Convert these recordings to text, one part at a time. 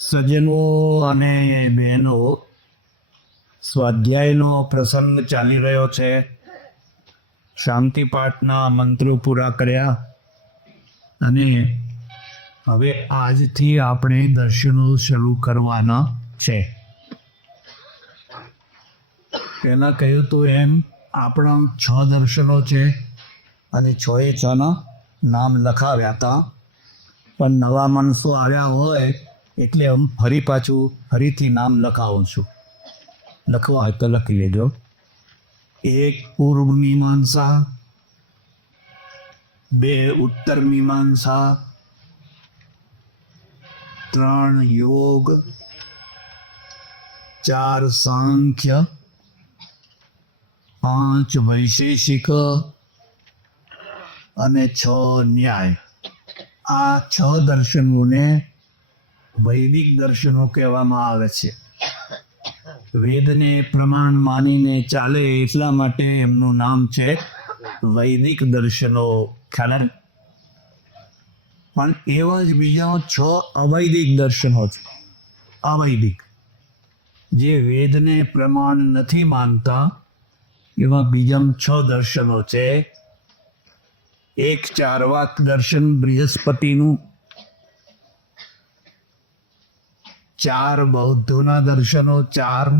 સજ્જનો અને બહેનો, સ્વાધ્યાયનો પ્રસંગ ચાલી રહ્યો છે. શાંતિપાઠના મંત્રો પૂરા કર્યા અને હવે આજથી આપણે દર્શનો શરૂ કરવાના છે. પહેલાં કહ્યું હતું એમ આપણા 6 દર્શનો છે અને 6 એ 6ના નામ લખાવ્યા હતા. પણ નવા માણસો આવ્યા હોય એટલે હું ફરીથી નામ લખાવું છું. લખવા હોય તો લખી લેજો. 1 પૂર્વ મીમાંસા, 2 ઉત્તર મીમાંસા, 3 યોગ, 4 સાંખ્ય, 5 વૈશેષિક અને 6 ન્યાય. આ 6 દર્શનોને વૈદિક દર્શનો કહેવામાં આવે છે. વેદને પ્રમાણ માનીને ચાલે એટલા માટે એમનું નામ છે વૈદિક દર્શનો. ખ્યાલ? પણ એવા જ બીજા 6 અવૈદિક દર્શનો છે. અવૈદિક, જે વેદને પ્રમાણ નથી માનતા એવા બીજા 6 દર્શનો છે. 1 ચાર્વાક દર્શન બૃહસ્પતિનું, 4 બૌદ્ધોના દર્શનો 4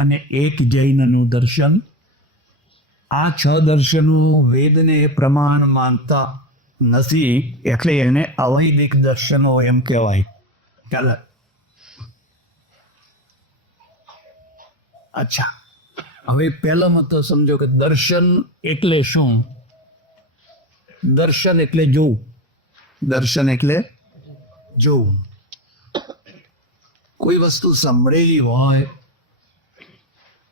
અને 1 જૈનનું દર્શન. આ 6 દર્શનો વેદને પ્રમાણ માનતા નથી એટલે એને અવૈદિક દર્શનો એમ કહેવાય. ચાલો, અચ્છા, હવે પહેલામાં તો સમજો કે દર્શન એટલે શું. દર્શન એટલે જોવું. દર્શન એટલે જોવું. કોઈ વસ્તુ સાંભળેલી હોય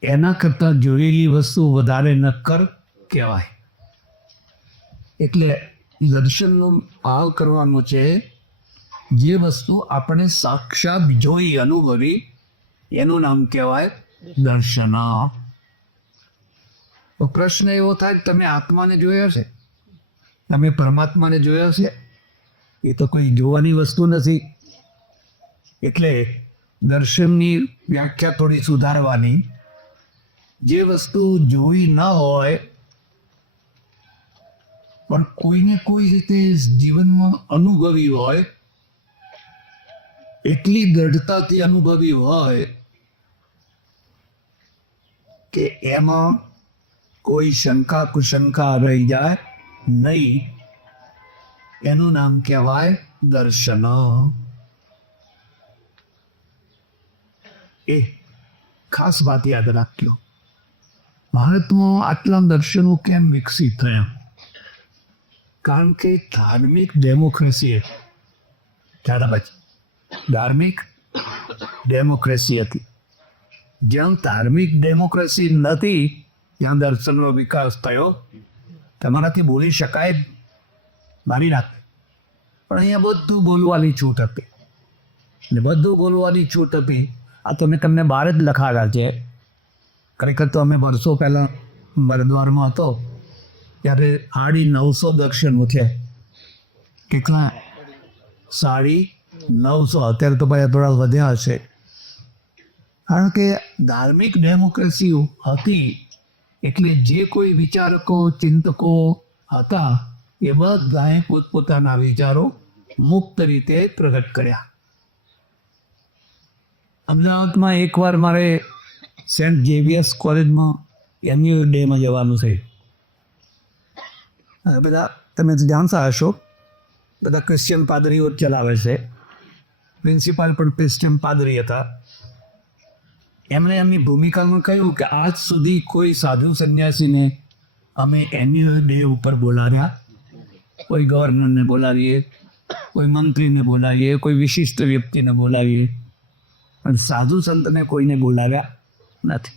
એના કરતાં જોયેલી વસ્તુ વધારે નક્કર કહેવાય. એટલે દર્શનનો ભાવ કરવાનો છે જે વસ્તુ આપણે સાક્ષાત જોઈ અનુભવી એનું નામ કહેવાય દર્શન. તો પ્રશ્ન એવો થાય કે તમે આત્માને જોયા છે, તમે પરમાત્માને જોયા છે? એ તો કોઈ જોવાની વસ્તુ નથી. એટલે દર્શનની વ્યાખ્યા થોડી સુધારવાની. જે વસ્તુ જોઈ ન હોય પણ કોઈને કોઈ રીતે જીવનમાં અનુભવી હોય, એટલી દ્રઢતાથી અનુભવી હોય કે એમાં કોઈ શંકા કુશંકા રહી જાય નહીં, એનું નામ કહેવાય દર્શન. એ ખાસ વાત યાદ રાખજો. ભારતમાં આટલા દર્શનો કેમ વિકસિત થયા? કારણ કે ધાર્મિક ડેમોક્રેસી હતી. ધાર્મિક ડેમોક્રેસી હતી. જ્યાં ધાર્મિક ડેમોક્રેસી નથી ત્યાં દર્શનનો વિકાસ થયો. તમારાથી બોલી શકાય મારી નાખ, પણ અહીંયા બધું બોલવાની છૂટ હતી. ને બધું બોલવાની છૂટ હતી. આ તો મેં તમને બહાર જ લખાવ્યા છે. ખરેખર તો અમે વર્ષો પહેલાં બરદ્વારમાં હતો ત્યારે 950 દર્શનો છે. કેટલા? 950. અત્યારે તો ભાઈ થોડા વધ્યા હશે. કારણ કે ધાર્મિક ડેમોક્રેસી હતી એટલે જે કોઈ વિચારકો ચિંતકો હતા એ બધાએ પોતપોતાના વિચારો મુક્ત રીતે પ્રગટ કર્યા. અમદાવાદમાં એકવાર મારે સેન્ટ ઝેવિયર્સ કોલેજમાં એન્યુઅલ ડેમાં જવાનું છે. બધા તમે જાણતા હશો, બધા ક્રિશ્ચિયન પાદરીઓ જ ચલાવે છે. પ્રિન્સિપાલ પણ ક્રિશ્ચિયન પાદરી હતા. એમણે એમની ભૂમિકામાં કહ્યું કે આજ સુધી કોઈ સાધુ સંન્યાસીને અમે એન્યુઅલ ડે ઉપર બોલાવ્યા. કોઈ ગવર્નરને બોલાવીએ, કોઈ મંત્રીને બોલાવીએ, કોઈ વિશિષ્ટ વ્યક્તિને બોલાવીએ, પણ સાધુ સંતને કોઈને બોલાવ્યા નથી.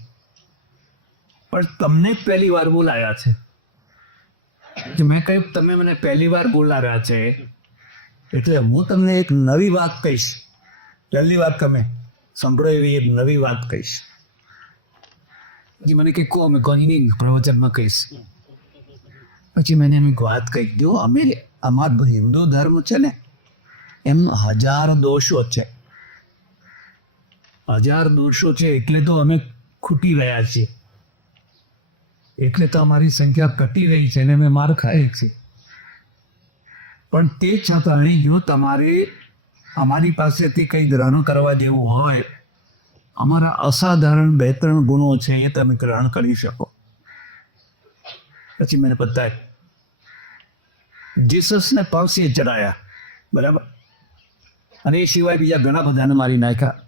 પણ તમને પહેલી વાર બોલાવ્યા છે. મેં કહ્યું તમે મને પહેલી વાર બોલાવ્યા છે એટલે હું તમને એક નવી વાત કહીશ. પહેલી વાર તમે સાંભળો એવી એક નવી વાત કહીશ. મને કે કહો, અમે કોની પ્રવચનમાં કહીશ. પછી મેં એમ વાત કહી દઉં, અમારો હિન્દુ ધર્મ છે ને એમ 1000 દોષો છે. 1000 દોષો છે એટલે તો અમે ખૂટી રહ્યા છીએ, એટલે તો અમારી સંખ્યા ઘટી રહી છે અને અમે માર ખાઈએ છીએ. પણ તે છતાં જો તમારે અમારી પાસેથી કંઈ ગ્રહણ કરવા જેવું હોય, અમારા અસાધારણ 2-3 ગુણો છે એ તમે ગ્રહણ કરી શકો. પછી મને બતાય જીસસને ફાંસીએ ચડાયા, બરાબર, અને એ સિવાય બીજા ઘણા બધાને મારી નાખ્યા.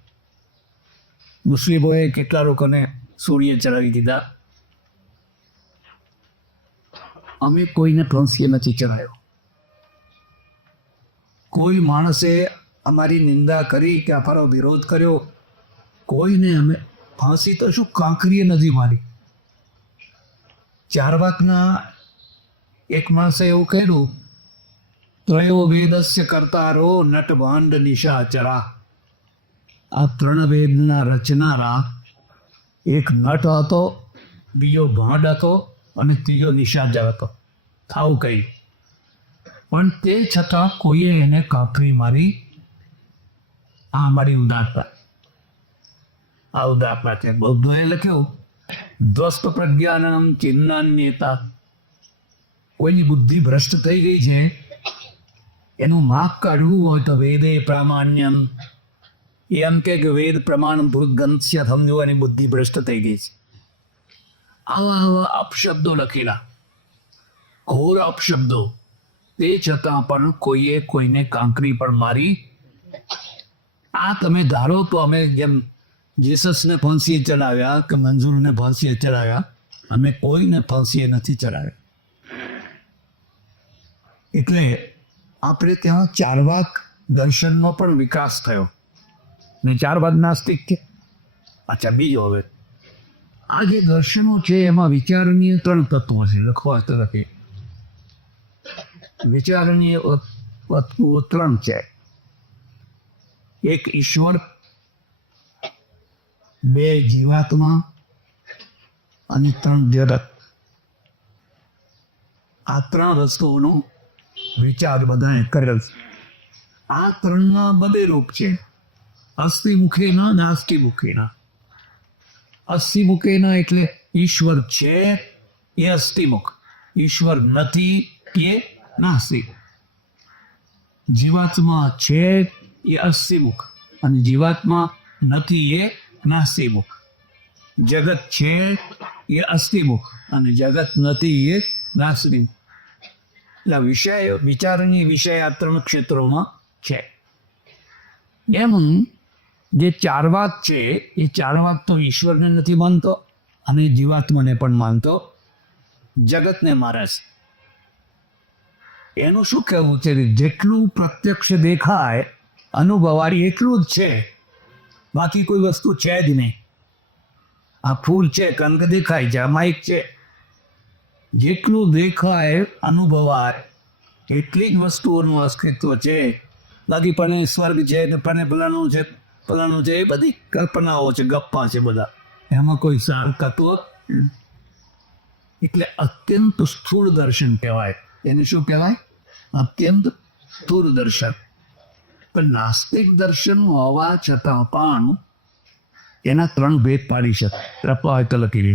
મુસ્લિમોએ કેટલા લોકોને સૂર્ય ચડાવી દીધા. અમે કોઈને ફાંસીએ નથી ચડાયો. કોઈ માણસે અમારી નિંદા કરી કે અમારો વિરોધ કર્યો, કોઈને અમે ફાંસી તો શું કાંકરીએ નથી મારી. ચારવાકના એક માણસે એવું કહ્યું, ત્રયો વેદસ્ય કરતારો નટ ભાંડ નિશાચરા. આ 3 વેદના રચનારા એક નટ હતો, બીજો ભાંડ હતો અને ત્રીજો નિશાચર હતો. થાવું કઈ, પણ તે છતાં કોઈએ એને કાંકરી મારી. આ મારી ઉદારતા. આ ઉદારતા છે. બૌદ્ધોએ લખ્યું, ધ્વસ્ત પ્રજ્ઞાનમ ચિન્નાન્યતા. કોઈની બુદ્ધિ ભ્રષ્ટ થઈ ગઈ છે, એનું માપ કાઢવું હોય તો વેદે પ્રામાણ્યમ. એ એમ કે વેદ પ્રમાણ ભૂતગંત્ય સમજો એની બુદ્ધિ ભ્રષ્ટ થઈ ગઈ છે. આવા આવા અપશબ્દો લખેલા, ઘોર અપશબ્દો. તે છતાં પણ કોઈએ કોઈને કાંકરી પણ મારી. આ તમે ધારો તો અમે જેમ જીસસને ફાંસીએ ચડાવ્યા કે મંજૂરને ફાંસીએ ચડાવ્યા, અમે કોઈને ફાંસીએ નથી ચડાવ્યા. એટલે આપણે ત્યાં ચારવાક દર્શનનો પણ વિકાસ થયો ને ચારવાક નાસ્તિક છે. અચ્છા, બીજો હવે આ જે દર્શનો છે એમાં વિચારણીય 3 તત્વો છે. લખવા તો લખી વિચારણીય તત્વો 3 છે. એક ઈશ્વર, 2 જીવાત્મા અને 3 જગત. આ 3 વસ્તુઓનો વિચાર બધાએ કરેલ છે. આ 3ના 2 રૂપ છે, અસ્થિ મુખેના નાસ્તિ મુખેના. અસ્થિ મુખેના એટલે ઈશ્વર છે એ અસ્થિમુખ, ઈશ્વર નથી એ નાસ્તિક. જીવાત્મા છે એ અસ્થિમુખ અને જીવાત્મા નથી એ નાસ્તિમુખ. જગત છે એ અસ્થિમુખ અને જગત નથી એ નાસ્તિમુખ. એટલે વિષય વિચારની વિષય આ 3 ક્ષેત્રોમાં છે. એમ જે ચારવાક છે એ ચારવાક તો ઈશ્વરને નથી માનતો અને જીવાત્માને પણ માનતો, જગતને મારે છે. એનું શું કહેવું છે? જેટલું પ્રત્યક્ષ દેખાય અનુભવાય એટલું જ છે, બાકી કોઈ વસ્તુ છે જ નહીં. આ ફૂલ છે, કંક દેખાય છે, આ માઇક છે. જેટલું દેખાય અનુભવાય એટલી જ વસ્તુઓનું અસ્તિત્વ છે. બાકી પણ સ્વર્ગ છે ને પણ ફલાણું છે, એ બધી કલ્પનાઓ છે, ગપ્પા છે બધા. એમાં કોઈ સાર તત્વ. એટલે અત્યંત સ્થૂળ દર્શન કહેવાય. એને શું કહેવાય? અત્યંત સ્થૂળ દર્શન. પણ નાસ્તિક દર્શન હોવા છતાં પણ એના 3 ભેદ પાડી શકે. રપા હોય તો લખી દે.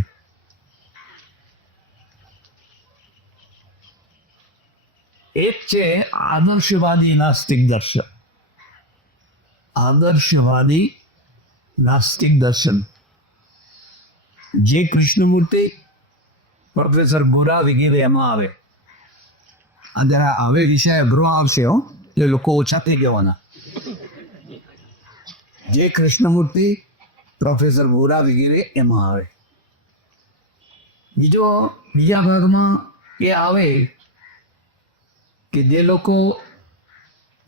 એક છે આદર્શવાદી નાસ્તિક દર્શન. આદર્શવાદી નાસ્તિક દર્શન જે કૃષ્ણમૂર્તિ, પ્રોફેસર ગોરા વગેરે એમાં આવે. જરા હવે વિષય અઘરો આવશે હો, એ લોકો ઓછા થઈ જવાના. જે કૃષ્ણમૂર્તિ, પ્રોફેસર ગોરા વગેરે એમાં આવે. બીજા ભાગમાં એ આવે કે જે લોકો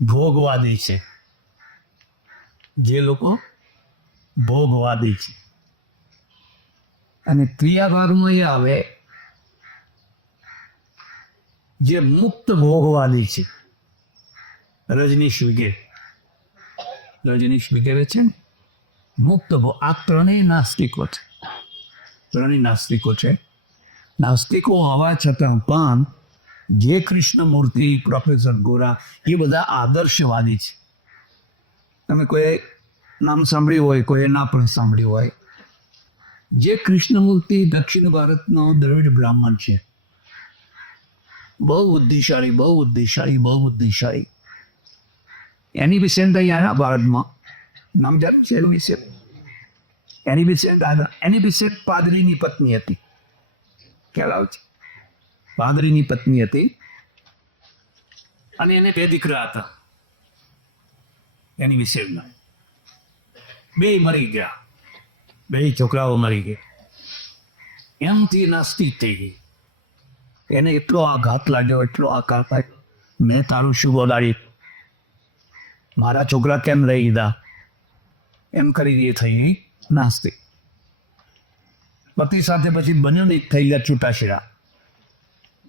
ભોગવાદી છે, અને ત્રીજા ભાગમાં એ આવે જે મુક્ત ભોગવાદી છે. રજનીશ વગેરે છે ને, મુક્ત ભોગ. આ 3 નાસ્તિકો છે. 3 નાસ્તિકો છે. નાસ્તિકો હોવા છતાં પણ જે કૃષ્ણમૂર્તિ, પ્રોફેસર ગોરા, એ બધા આદર્શવાદી છે. તમે કોઈ નામ સાંભળ્યું હોય, કોઈ ના પણ સાંભળ્યું હોય. જે કૃષ્ણમૂર્તિ દક્ષિણ ભારતનો દ્રવિડ બ્રાહ્મણ છે, બહુ બુદ્ધિશાળી, બહુ બુદ્ધિશાળી, બહુ બુદ્ધિશાળી. એની વિશે અહીંયા ભારતમાં નામ જાત છે એનું વિશે. એની વિશે પાદરીની પત્ની હતી. ખ્યાલ આવે છે? પાદરીની પત્ની હતી અને એને 2 દીકરા હતા. એની વિશે 2 મરી ગયા, 2 છોકરાઓ મરી ગયા. એમથી નાસ્તિક થઈ ગઈ. એને એટલો આઘાત લાગ્યો, એટલો આઘાત લાગ્યો, મેં તારું શું બોલાડી, મારા છોકરા કેમ લઈ લીધા, એમ કરી એ થઈ ગઈ નાસ્તિક. પતિ સાથે પછી બન્યું ને થઈ ગયા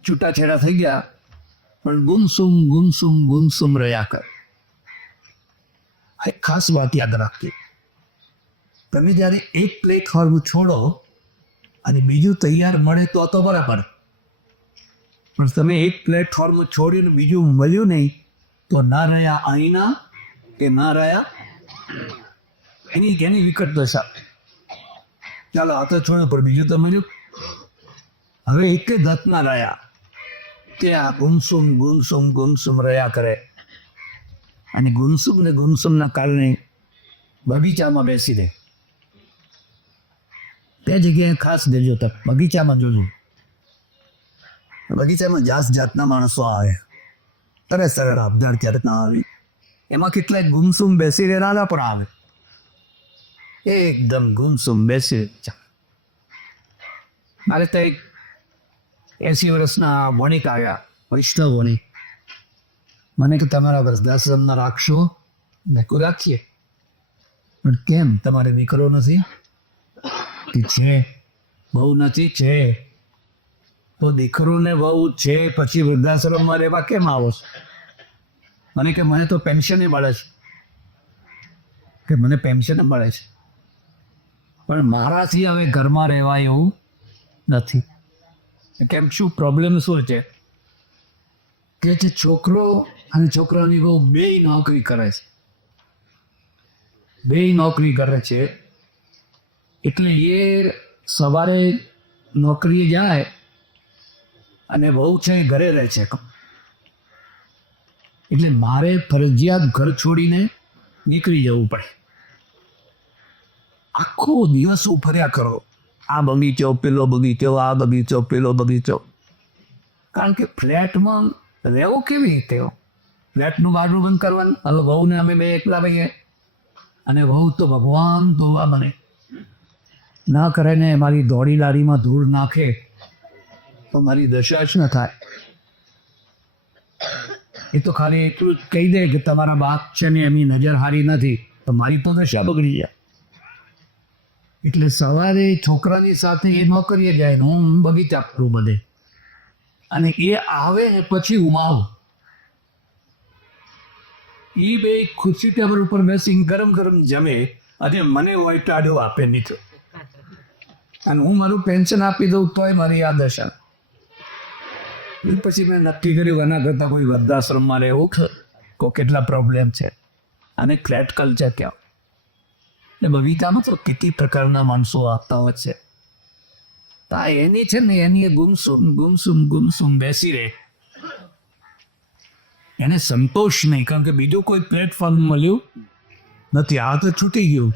છૂટાછેડા થઈ ગયા, પણ ગુમસુમ રહ્યા કર. એક ખાસ વાત યાદ રાખી, તમે જ્યારે એક પ્લેટફોર્મ છોડો અને બીજું તૈયાર મળે તો બરાબર, પણ તમે એક પ્લેટફોર્મ છોડીને બીજું મળ્યું નહીં તો ના રહ્યા આઈના કે ના રહ્યા એની વિકટ દશા. ચાલો આ તો છોડો, પણ બીજું તો મળ્યું. હવે એક જ ધતના રહ્યા, ત્યાં ગુમસુમ રહ્યા કરે. અને ગુમસુમના કારણે બગીચામાં બેસી રહે. તે જગ્યાએ ખાસ દેજો તક, બગીચામાં જોજો. બગીચામાં જાતના માણસો આવે, સરળ અબદાર ક્યારેક ના આવી. એમાં કેટલાય ગુમસુમ બેસી રહેલા પણ આવે, એકદમ ગુમસુમ બેસી. મારે તો એક 80 વર્ષના વણિક આવ્યા, વૈષ્ણવ વણિક. મને કે તમારા વૃદ્ધાશ્રમના રાખશો? મેં કહ્યું રાખીએ. પણ કેમ, તમારે દીકરો નથી? કે છે, બહુ નથી, છે. તો દીકરો ને બહુ છે, પછી વૃદ્ધાશ્રમમાં રહેવા કેમ આવો છો? મને કે મને તો પેન્શન મળે છે, કે મને પેન્શન મળે છે, પણ મારાથી હવે ઘરમાં રહેવાય એવું નથી. કેમ, શું પ્રોબ્લેમ શું છે? કે જે છોકરો અને છોકરાની બહુ 2 નોકરી કરે છે, 2 નોકરી કરે છે. એટલે એ સવારે નોકરીએ જાય અને બહુ છે ઘરે રહે છે. એટલે મારે ફરજિયાત ઘર છોડીને નીકળી જવું પડે. આખો દિવસ ફર્યા કરો, આ બગીચો, પેલો બગીચો, આ બગીચો, પેલો બગીચો. કારણ કે ફ્લેટમાં રહેવું કેવી રીતે? ફ્લેટનું બારણું બંધ કરવાનું. હવે વહુને અમે 2 એકલા ભાઈએ, અને વહુ તો ભગવાન ધોવા મને ના કરે ને મારી દોડી લારીમાં ધૂળ નાખે તો મારી દશા જ ન થાય. એ તો ખાલી એટલું જ કહી દે કે તમારા બાપ છે ને એમની નજર હારી નથી, તો મારી તો દશા બગડી જાય. એટલે સવારે છોકરાની સાથે એ નોકરીએ જાય ને હું બગીચા કરું બધે, અને એ આવે ને પછી હું આવું. એ 2 ખુરશી ટેબલ ઉપર બેસી ગરમ જમે અને મને હોય ટાઢો આપે નીચે, અને હું મારું પેન્શન આપી દઉં તોય મારી આ દશા. પછી મેં નક્કી કર્યું આના કરતાં કોઈ વૃદ્ધાશ્રમમાં રહેવું, કેટલા પ્રોબ્લેમ છે. અને ફ્લેટ કલ્ચર કહેવાય. ને બગીચામાં તો કેટલી પ્રકારના માણસો આવતા હોય છે. એની છે ને એની ગુમસુમ બેસી રહે. એને સંતોષ નહીં, કારણ કે બીજું કોઈ પ્લેટફોર્મ મળ્યું નથી. આ તો છૂટી ગયું,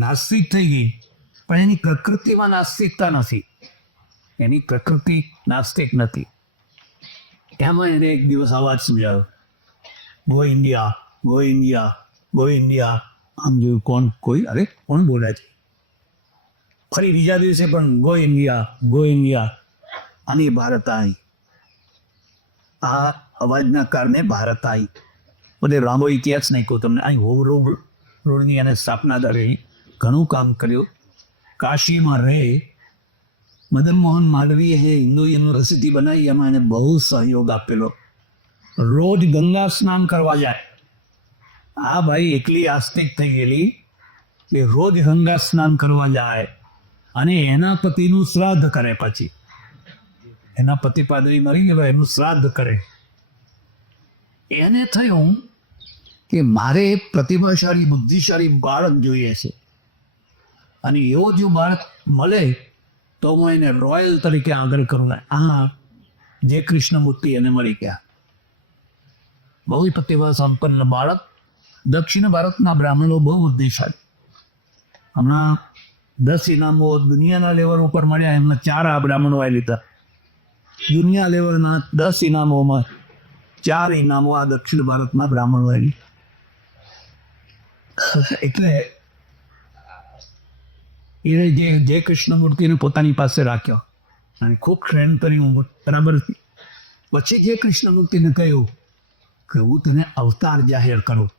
નાસ્તિક થઈ ગઈ. પણ એની પ્રકૃતિમાં નાસ્તિકતા નથી, એની પ્રકૃતિ નાસ્તિક નથી. એમાં એને એક દિવસ અવાજ સમજાયો, go India, go India, go India. આમ જોયું, કોણ બોલે છે? ફરી બીજા દિવસે પણ ગો ઇન્ડિયા, ગો ઇન્ડિયા. અને ભારત આવી. આ અવાજના કારણે ભારત આવી. બધે લાંબો ઇતિહાસ નહીં કહું તમને. અહીં રોડની અને સ્થાપના દરે ઘણું કામ કર્યું. કાશીમાં રહે મદન મોહન માલવીએ હિન્દુ યુનિવર્સિટી બનાવી, એમાં એને બહુ સહયોગ આપેલો. રોજ ગંગા સ્નાન કરવા જાય. આ ભાઈ એકલી આસ્તિક થઈ ગયેલી કે રોજ ગંગા સ્નાન કરવા જાય અને એના પતિનું શ્રાદ્ધ કરે. પછી એના પતિ પાદરી મરી ગયા, એનું શ્રાદ્ધ કરે. એને થયું કે મારે એક પ્રતિભાશાળી બુદ્ધિશાળી બાળક જોઈએ છે, અને એવો જો બાળક મળે તો હું એને રોયલ તરીકે આગળ કરું. જે કૃષ્ણમૂર્તિ એને મળી ગયા. બહુ પ્રતિભા સંપન્ન બાળક. દક્ષિણ ભારતના બ્રાહ્મણો બહુ બુદ્ધિશાળી. હમણાં 10 ઇનામો દુનિયાના લેવલ ઉપર મળ્યા. એમના 4 આ બ્રાહ્મણોએ લીધા. દુનિયા લેવલના 10 ઇનામોમાં 4 ઇનામો આ દક્ષિણ ભારતના બ્રાહ્મણોએ લીધા. એટલે એને જે કૃષ્ણમૂર્તિને પોતાની પાસે રાખ્યો અને ખૂબ ટ્રેન કર્યું બરાબર. પછી જે કૃષ્ણમૂર્તિને કહ્યું કે હું તને અવતાર જાહેર કરું,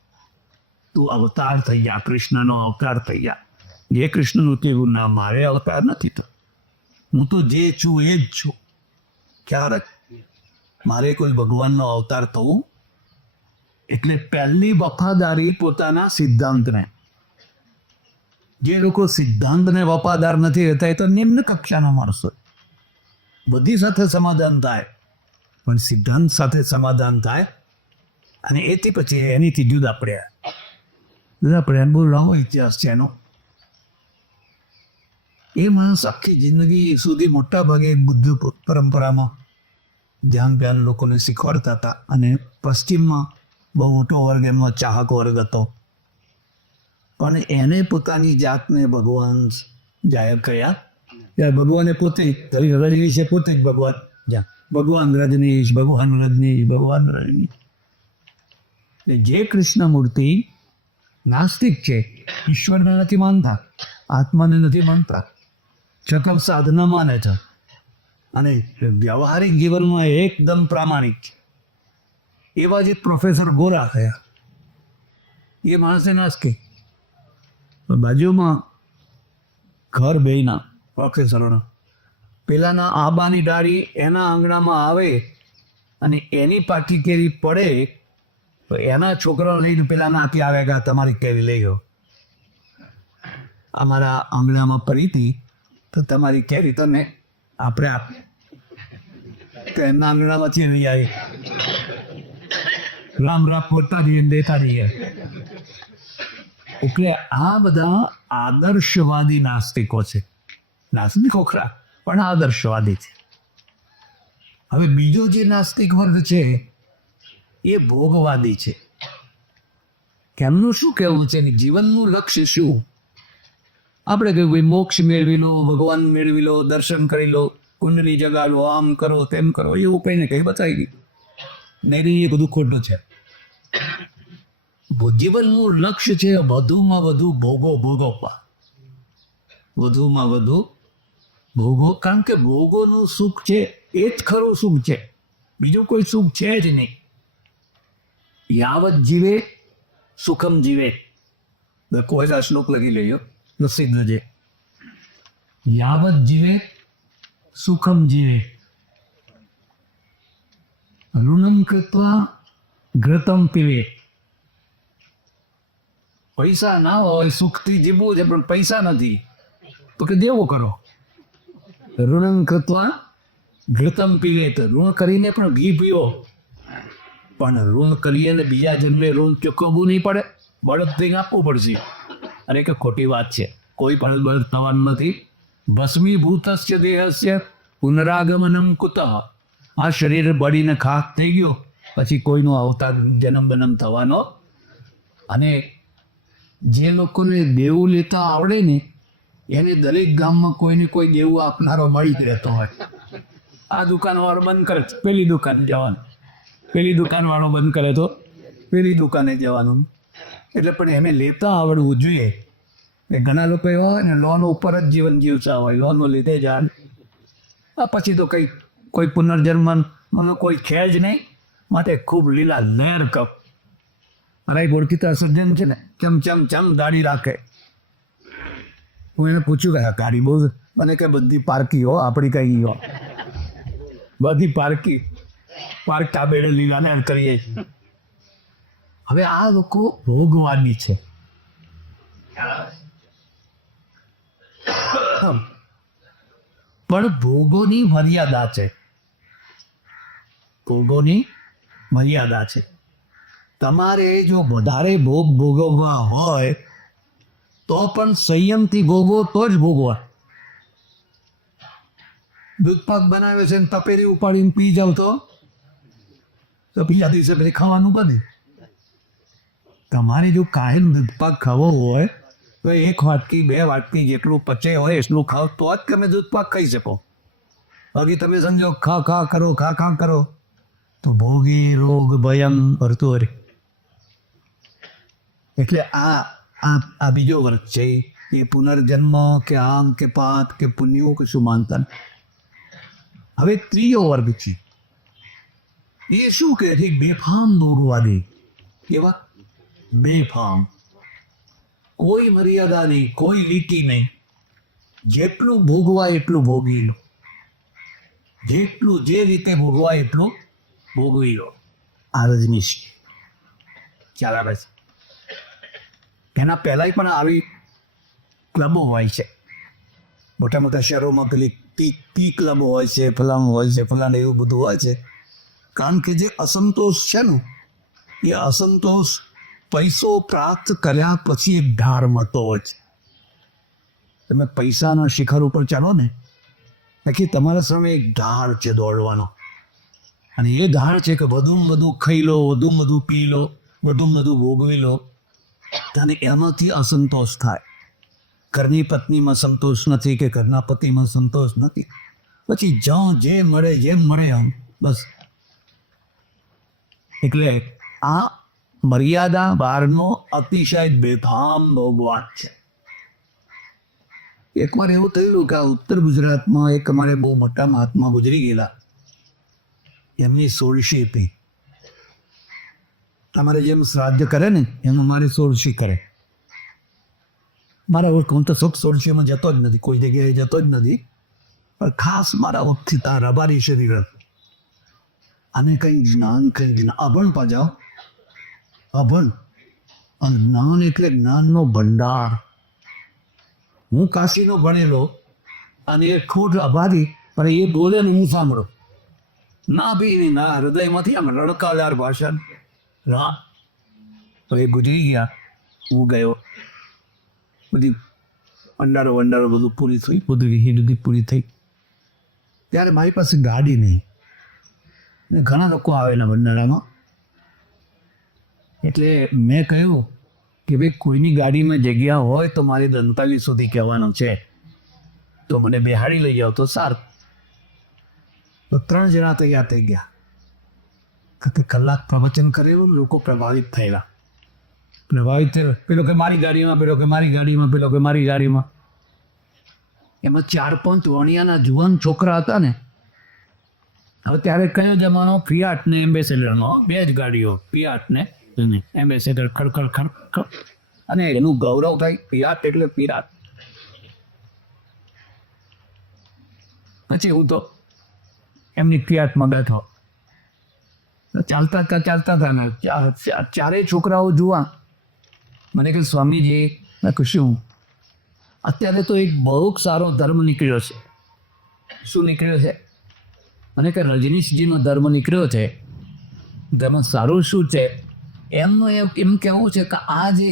તું અવતાર થઈ જા, કૃષ્ણનો અવતાર થઈ જા. જે કૃષ્ણમૂર્તિ એવું, ના, મારે અવતાર નથી થતો, હું તો જે છું એ જ છું. ક્યારેક મારે કોઈ ભગવાનનો અવતાર થવું. એટલે પહેલી વફાદારી પોતાના સિદ્ધાંતને. જે લોકો સિદ્ધાંતને વફાદાર નથી રહેતા એ તો નિમ્ન કક્ષાના માણસો. બધી સાથે સમાધાન થાય પણ સિદ્ધાંત સાથે સમાધાન થાય, અને એથી પછી એનીથી જુદા પડ્યા. બહુ લાંબો ઇતિહાસ છે એનો. એ માણસ આખી જિંદગી સુધી મોટા ભાગે બુદ્ધ પરંપરામાં ધ્યાન લોકોને શીખવાડતા હતા, અને પશ્ચિમમાં બહુ મોટો વર્ગ એમનો ચાહક વર્ગ હતો. પણ એને પોતાની જાતને ભગવાન જાહેર કર્યા. ભગવાને પોતે રજનીશ પોતે જ ભગવાન રજનીશ, ભગવાન રજનીશ, ભગવાન રજનીશ. જે કૃષ્ણમૂર્તિ નાસ્તિક છે, ઈશ્વરને નથી માનતા, આત્માને નથી માનતા, છતાં સાધના માને છે, અને વ્યવહારિક જીવનમાં એકદમ પ્રામાણિક છે. એવા જ પ્રોફેસર ગોરા થયા. એ માણસે નાસ્તિક. બાજુમાં ઘર બેયના પ્રોફેસરોના. પેલાના આંબાની ડાળી એના આંગણામાં આવે અને એની પાકી કેરી પડે તો એના છોકરાઓ લઈને પેલાના હાથી આવે કે તમારી કેરી લઈ ગયો. અમારા આંગણામાં પડી હતી તો તમારી કેરી તમે આપણે આપ. તો એમના આંગણામાંથી લઈ આવી. રામ પોતા જઈએ દેતા રહીએ. એટલે આ બધા આદર્શવાદી નાસ્તિકો છે. નાસ્તિકો ખરા પણ આદર્શવાદી છે. હવે બીજો જે નાસ્તિક વર્ગ છે એ ભોગવાદી છે. કેમનું શું કહેવું છે, જીવનનું લક્ષ્ય શું? આપણે કહ્યું ભાઈ મોક્ષ મેળવી લો, ભગવાન મેળવી લો, દર્શન કરી લો, કુંડલી જગાડો, આમ કરો તેમ કરો, એવું કહીને કંઈ બતાવી ગયું. નહીં, એ બધું ખોટું છે. જીવનનું લક્ષ્ય છે વધુમાં વધુ ભોગવવા. વધુમાં વધુ ભોગો. કારણ કે ભોગોનું સુખ છે એ જ ખરું સુખ છે, બીજું કોઈ સુખ છે જ નહીં. યાવત જીવે સુખમ જીવે. કોઈના શ્લોક લખી લેજો, પ્રસિદ્ધ છે. યાવત જીવે સુખમ જીવે, ઋણમ કૃત્વા ઘૃતમ પીવે. પૈસા ના હોય, સુખથી જીવવું છે પણ પૈસા નથી, તો કે દેવો કરો. ઋણમ કૃત્વા ઘૃતમ પીવે. તો ઋણ કરીને પણ ઘી પીવો, પણ ઋણ કરીએ ને બીજા જન્મે ઋણ ચૂકવવું નહીં પડે, બળદ થઈને આપવું પડશે. અરે કે ખોટી વાત છે, કોઈ પણ બળદ થવાનું નથી. ભસ્મીભૂતસ્ય દેહસ્ય પુનરાગમનમ કુતઃ. આ શરીર બળીને ખાક થઈ ગયો, પછી કોઈનો અવતાર જન્મ થવાનો. અને જે લોકોને દેવું લેતા આવડે ને એને દરેક ગામમાં કોઈને કોઈ દેવું આપનારો મળી જ રહેતો હોય. આ દુકાનવાળો બંધ કરે તો પેલી દુકાને જવાનું, પેલી દુકાનવાળો બંધ કરે તો પેલી દુકાને જવાનું. એટલે પણ એને લેતા આવડવું જોઈએ. એ ઘણા લોકો એવા હોય ને લોન ઉપર જ જીવન જીવતા હોય, લોનનો લીધે જ આ પછી તો કંઈ કોઈ પુનર્જન્મ કોઈ છે જ નહીં. માટે ખૂબ લીલા લહેર કપ. અરે ઓળખીતા સર્જન છે ને, ચમ દાઢી રાખે. હું એને પૂછ્યું કે ગાડી બહુ, મને કે બધી પારકી હો, આપણી કઈ હો, બધી પારકી તાબેડે લીલા લહેર કરીએ છીએ. હવે આ લોકો ભોગવાદી છે. પણ ભોગોની મર્યાદા છે. ભોગોની મર્યાદા છે. તમારે જો વધારે ભોગ ભોગવવા હોય તો પણ સંયમથી ભોગવો તો જ ભોગવા. દૂધપાક બનાવે છે ને તપેલી ઉપાડીને પી જાવ તો બીજા દિવસે પછી ખાવાનું બને. તમારે જો કાયમ દૂધપાક ખાવો હોય તો 1 વાટકી 2 વાટકી જેટલું પચે હોય એટલું ખાઓ તો જ તમે દૂધપાક ખાઈ શકો. બાકી તમે સમજો ખા ખા કરો તો ભોગી રોગ ભયમ ભરતું હરે. એટલે આ બીજો વર્ગ છે. એ પુનર્જન્મ કે આમ કે પાત કે પુણ્યો કે શું માનતા નથી. હવે ત્રીજો વર્ગ છે. એ શું કહે છે? બેફામ દોરવા દે. કેવા? બેફામ, કોઈ મર્યાદા નહીં, કોઈ લીટી નહીં. જેટલું ભોગવાય એટલું ભોગવી લો, જેટલું જે રીતે ભોગવાય એટલું ભોગવી લો. આ રજનીશ ખ્યાલ આવે છે. એના પહેલાંય પણ આવી ક્લબો હોય છે મોટા મોટા શહેરોમાં. પેલી પી ક્લબો હોય છે, ફલાણું હોય છે, ફલાણું એવું બધું હોય છે. કારણ કે જે અસંતોષ છે ને એ અસંતોષ પૈસો પ્રાપ્ત કર્યા પછી એક ધાર મળતો હોય છે. તમે પૈસાના શિખર ઉપર ચાલો ને કે તમારા સામે એક ધાર છે દોડવાનો, અને એ ધાર છે કે વધુમાં વધુ ખાઈ લો, વધુમાં વધુ પી લો, વધુમાં વધુ ભોગવી લો. અને એમાંથી અસંતોષ થાય. ઘરની પત્નીમાં સંતોષ નથી કે ઘરના પતિમાં સંતોષ નથી. પછી જ્યાં જે મળે જેમ મળે આમ બસ. એટલે આ મર્યાદા બહારનો અતિશય બેફામ ભોગવાન છે. એકવાર એવું થયેલું કે આ ઉત્તર ગુજરાતમાં એક અમારે બહુ મોટા મહાત્મા ગુજરી ગયેલા. એમની 16મી હતી. તમારે જેમ શ્રાદ્ધ કરે ને એમ અમારે 16મી કરે. મારા હું તો સુખ 16મીમાં જતો જ નથી, કોઈ જગ્યાએ જતો જ નથી. પણ ખાસ મારા વખતથી તાર રબારી શરીર અને કંઈ જ્ઞાન અભણ પાજાઓ. અભણ અને જ્ઞાન એટલે જ્ઞાનનો ભંડાર. હું કાશીનો ભણેલો અને એ ખોટ આભારી, પણ એ બોલે ને હું સાંભળો. ના બી ના હૃદયમાંથી આમ રડકાદાર ભાષણ. તો એ ગુજરી ગયા, હું ગયો. બધી ભંડારો બધું પૂરી થઈ, બધું વિધિ પૂરી થઈ. ત્યારે મારી પાસે ગાડી નહીં. ઘણા લોકો આવેલા ભંડારામાં. એટલે મેં કહ્યું કે ભાઈ કોઈની ગાડીમાં જગ્યા હોય તો મારે દંતાલી સુધી કહેવાનું છે, તો મને બેહાડી લઈ જાઓ તો સારું. તો 3 જણા તૈયાર થઈ ગયા. કલાક પ્રવચન કરેલું, લોકો પ્રભાવિત થયેલા. પેલો કે મારી ગાડીમાં, પેલો કે મારી ગાડીમાં, પેલો કે મારી ગાડીમાં. એમાં 4-5 વણિયાના જુવાન છોકરા હતા ને. હવે ત્યારે કયો જમાનો? ફિયાટ ને એમ્બેસેડરનો, 2 જ ગાડીઓ, ફિયાટ ને એમ્બેસેડર. ખડ. અને એનું ગૌરવ થાય, ફિયાટ એટલે પિરાટ. પછી હું તો એમની ફિયાટમાં બેઠો. ચાલતા હતા ને 4 છોકરાઓ જુવા. મને કહ્યું સ્વામીજી, મેં કશું અત્યારે તો એક બહુ સારો ધર્મ નીકળ્યો છે. શું નીકળ્યો છે? મને કે રજનીશજીનો ધર્મ નીકળ્યો છે. ધર્મ સારું શું છે? એમનું એમ કહેવું છે કે આ જે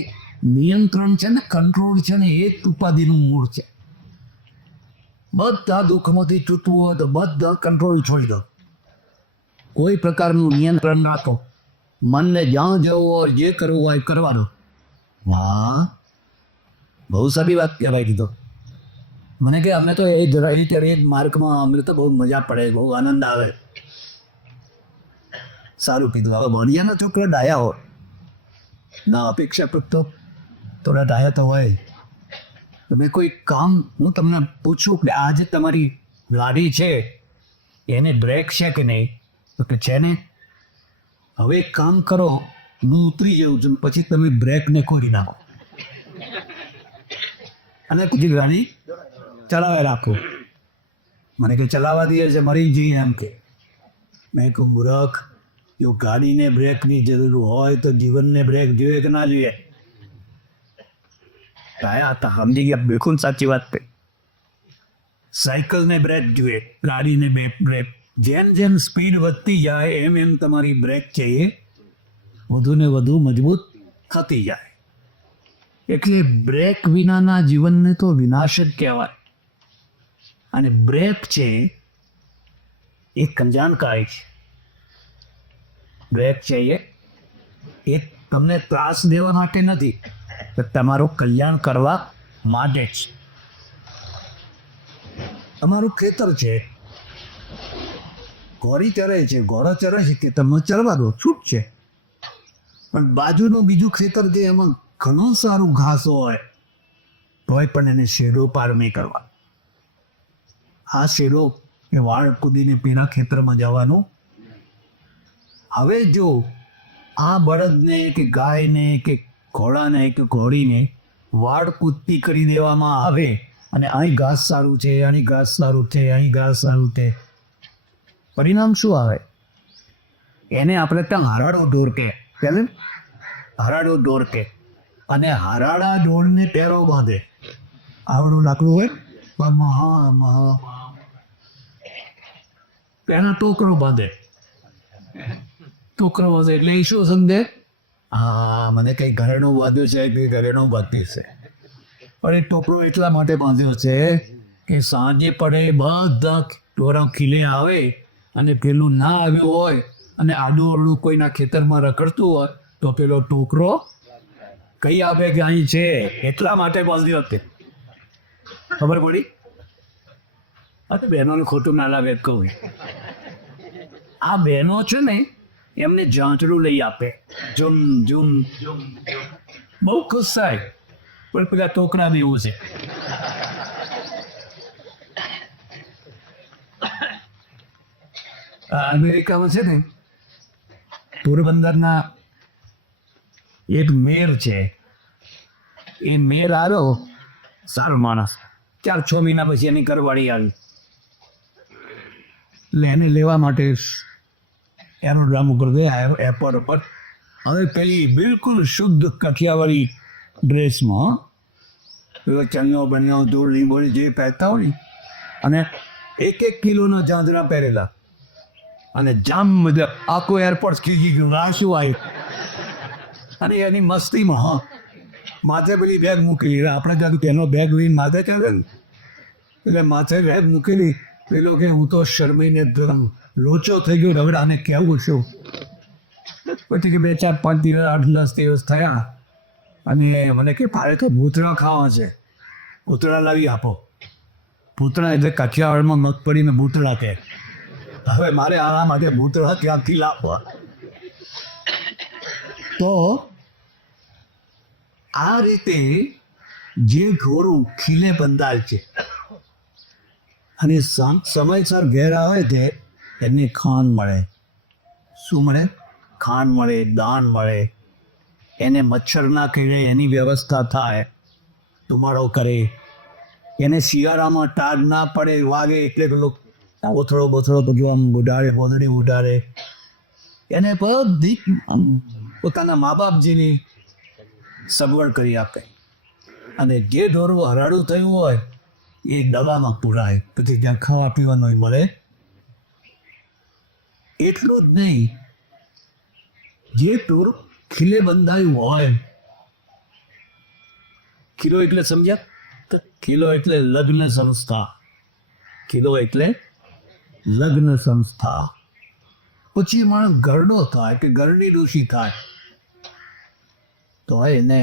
નિયંત્રણ છે ને, કંટ્રોલ છે ને, એ જ ઉપાધિનું મૂળ છે. બધા દુઃખમાંથી છૂટવું હોય તો બધા કંટ્રોલ છોડી દો. કોઈ પ્રકારનું નિયંત્રણ રાખો. મનને જ્યાં જવું હોય, જે કરવું હોય કરવા દો. વાહ, બહુ સારી વાત કહેવાય દીધો. મને કે અમે તો એ જ માર્ગમાં અમને તો બહુ મજા પડે, બહુ આનંદ આવે. સારું કીધું. હવે ભણિયાના છોકરા ડાયા હોય ના, અપેક્ષા તો થોડા ડાયા તો હોય. તમે કોઈ કામ, હું તમને પૂછું કે આ જે તમારી ગાડી છે એને બ્રેક છે કે નહીં? તો કે છે ને. હવે એક કામ કરો, હું ઉતરી જાઉં છું, પછી તમે બ્રેકને ખોલી નાખો અને પછી ગાડી ચલાવે રાખો. મને કે ચલાવવા દે છે, મરી જઈએ એમ કે. મેં કહું મૂર્ખ, જો ગાડીને બ્રેકની જરૂર હોય તો જીવનને બ્રેક જોઈએ કે ના જોઈએ? સમજી ગયા, બિલકુલ સાચી વાત છે. સાયકલને બ્રેક જોઈએ, ગાડીને બ્રેક. જેમ જેમ સ્પીડ વધતી જાય એમ એમ તમારી બ્રેક છે એ વધુ ને વધુ મજબૂત થતી જાય. એટલે બ્રેક વિનાના જીવનને તો વિનાશ જ કહેવાય. અને બ્રેક છે એ કલ્યાણકારી છે. બ્રેક છે એ તમને ત્રાસ દેવા માટે નથી, પણ તમારું કલ્યાણ કરવા માટે જ. તમારું ખેતર છે, ઘોડી ચરે છે, ઘોડો ચરે છે કે તમે ચરવા દો, છૂટ છે. પણ બાજુનું બીજું ખેતર જે એમાં ઘણું સારું ઘાસ હોય તોય પણ એને શેડો પાર નહીં કરવા. આ શેડો એ વાળ કૂદીને પેલા ખેતરમાં જવાનું. હવે જો આ બળદને કે ગાયને કે ઘોડાને કે ઘોડીને વાડ કૂદતી કરી દેવામાં આવે અને અહીં ઘાસ સારું છે, અહીં ઘાસ સારું છે, અહીં ઘાસ સારું છે, પરિણામ શું આવે? એને આપણે ત્યાં હારાડો ઢોર કે હારાડો ઢોર કે. અને હારાડા ઢોરને પેરો બાંધે. આવડું લાકડું હોય પેલા ટોકરો બાંધે. ટોકરો બાંધે એટલે એ શું સમજે? હા, મને કંઈ ઘરેણું બાંધ્યું છે, કંઈ ઘરેણું બાંધ્યું છે. પણ એ ટોકરો એટલા માટે બાંધ્યો છે કે સાંજે પડે બધા ઢોરા ખીલે આવે અને પેલું ના આવ્યું હોય અને આડું અડું કોઈના ખેતરમાં રખડતું હોય તો પેલો ટોકરો કઈ આપે કે અહીં છે. એટલા માટે બાંધ્યો હતો. ખબર પડી? અને બહેનોને ખોટું ના લાગે કહું. આ બહેનો છે ને એમને જાંચડું લઈ આપે. જુમ જુમ બહુ ખુશ થાય. પણ પેલા ટોકરાને એવું છે. અમેરિકામાં છે ને પોરબંદરના એક મેયર છે. એ મેયર આવ્યો, સારો માણસ. 4-6 મહિના પછી એની ઘરવાળી આવી. એટલે એને લેવા માટે એરોડ્રામ ઉપર ગયા, એરપોર્ટ ઉપર. હવે પેલી બિલકુલ શુદ્ધ કઠિયાવાળી ડ્રેસમાં ચણિયો બન્યો દોરડી બોરી જે પહેરતા હોય અને 1-1 કિલોના ચાંદરા પહેરેલા અને જામ મજા. આખું એરપોર્ટ ખીજી ગયું. આ શું આવ્યું? અને એની મસ્તીમાં માથે પેલી બેગ મૂકેલી. આપણે ત્યાં તેનો બેગ લઈને માથે ચાલે ને, એટલે માથે બેગ મૂકેલી. પેલો કે હું તો શરમીને લોચો થઈ ગયો રગડાને કહેવું છું. પછી કે 2-4-5 દિવસ 8-10 દિવસ થયા અને મને કે મારે તો ભૂતળા ખાવા છે, ભૂતળા લાવી આપો. ભૂતળા એટલે કાઠિયાવાડમાં મગફળીને ભૂતળા કહે. હવે મારે આના માટે ભૂતળા ક્યાંથી લાવવા? તો આ રીતે જે ઢોરું ખીલે બંધાય છે અને સમયસર ઘેર આવે છે એને ખાંડ મળે. શું મળે? ખાંડ મળે, દાન મળે. એને મચ્છર ના કરડે એની વ્યવસ્થા થાય. ધુમાડો કરે. એને શિયાળામાં ટાઢ ના પડે, વાગે એટલે પેલો ઓથળો બોથળો બધું આમ ઉડાડે, ગોદડી ઉડાડે. એને બધી પોતાના મા બાપ જેની સગવડ કરી આપે. અને જે ઢોરું હરાડું થયું હોય એ દવામાં પુરાય, પછી ત્યાં ખાવા પીવાનું મળે. એટલું જ નહીં, જે ઢોર ખીલે બંધાયું હોય, ખીલો એટલે સમજ્યા? તો ખીલો એટલે લગ્ન સંસ્થા. ખીલો એટલે લગ્ન સંસ્થા. પછી માણસ ગરડો થાય કે ગરડી ડોશી થાય તો એને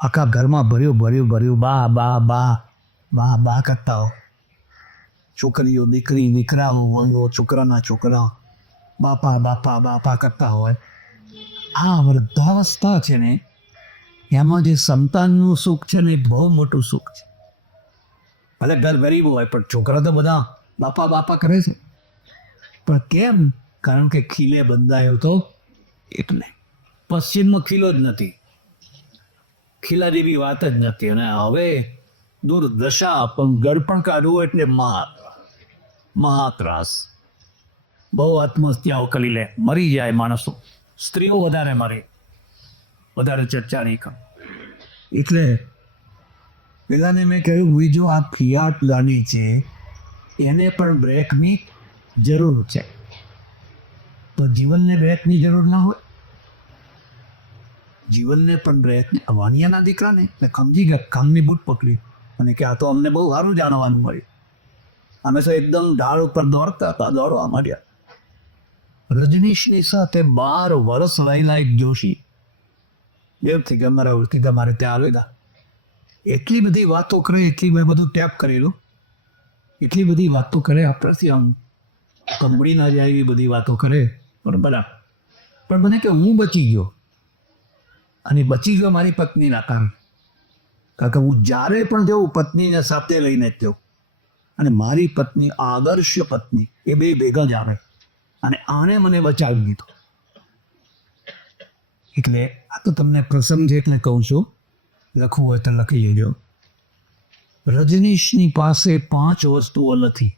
આખા ઘરમાં ભર્યું બા બા બા બા બા કરતા હોય. છોકરીઓ, દીકરી, દીકરાઓ, વંગો, છોકરાના છોકરા બાપા બાપા બાપા કરતા હોય. આ વૃદ્ધાવસ્થા છે ને એમાં જે સંતાનનું સુખ છે ને એ બહુ મોટું સુખ છે. ભલે ઘર ગરીબ હોય પણ છોકરા તો બધા બાપા બાપા કરે છે. પણ કેમ? કારણ કે ખીલે બંધાયો તો એટલે. પશ્ચિમમાં ખીલો જ નથી, ખીલા જેવી વાત જ નથી. અને હવે દુર્દશા, પણ ગળપણ કાઢવું એટલે મહા ત્રાસ. બહુ આત્મહત્યાઓ કરી લે, મરી જાય માણસો. સ્ત્રીઓ વધારે મરે, વધારે ચર્ચા નહીં કર. એટલે પેલાને મેં કહ્યું બીજું આ ફિયાટ ગાડી છે એને પણ બ્રેકની જરૂર છે. તો જીવનને બ્રેકની જરૂર ના હોય? જીવનને પણ રહે. વાણિયાના દીકરાને એટલે સમજી ગયા, કામની બૂટ પકડી અને કે આ તો અમને બહુ સારું જાણવાનું મળ્યું. અમે તો એકદમ ઢાળ ઉપર દોડતા હતા, દોડવા માંડ્યા. રજનીશની સાથે 12 વર્ષ રહેલા એક જોશી એમથી કે અમારા ઓળખીતા મારે ત્યાં આવેલા. એટલી બધી વાતો કરે, એટલી મેં બધું ટેપ કરેલું, એટલી બધી વાતો કરે, આપણાથી આમ કંબળી ના જાય એવી બધી વાતો કરે. બરાબર. પણ મને કે હું બચી ગયો, અને બચી ગયો મારી પત્નીના કારણે. કારણ કે હું જ્યારે પણ જઉં પત્નીને સાથે લઈને જ જાઉં, અને મારી પત્ની આદર્શ પત્ની એ બે ભેગા જ આવે, અને આણે મને બચાવી દીધો. એટલે આ તો તમને પ્રસંગ છે એટલે કહું છું, લખવું હોય તો લખી લેજો. રજનીશની પાસે 5 વસ્તુઓ નથી.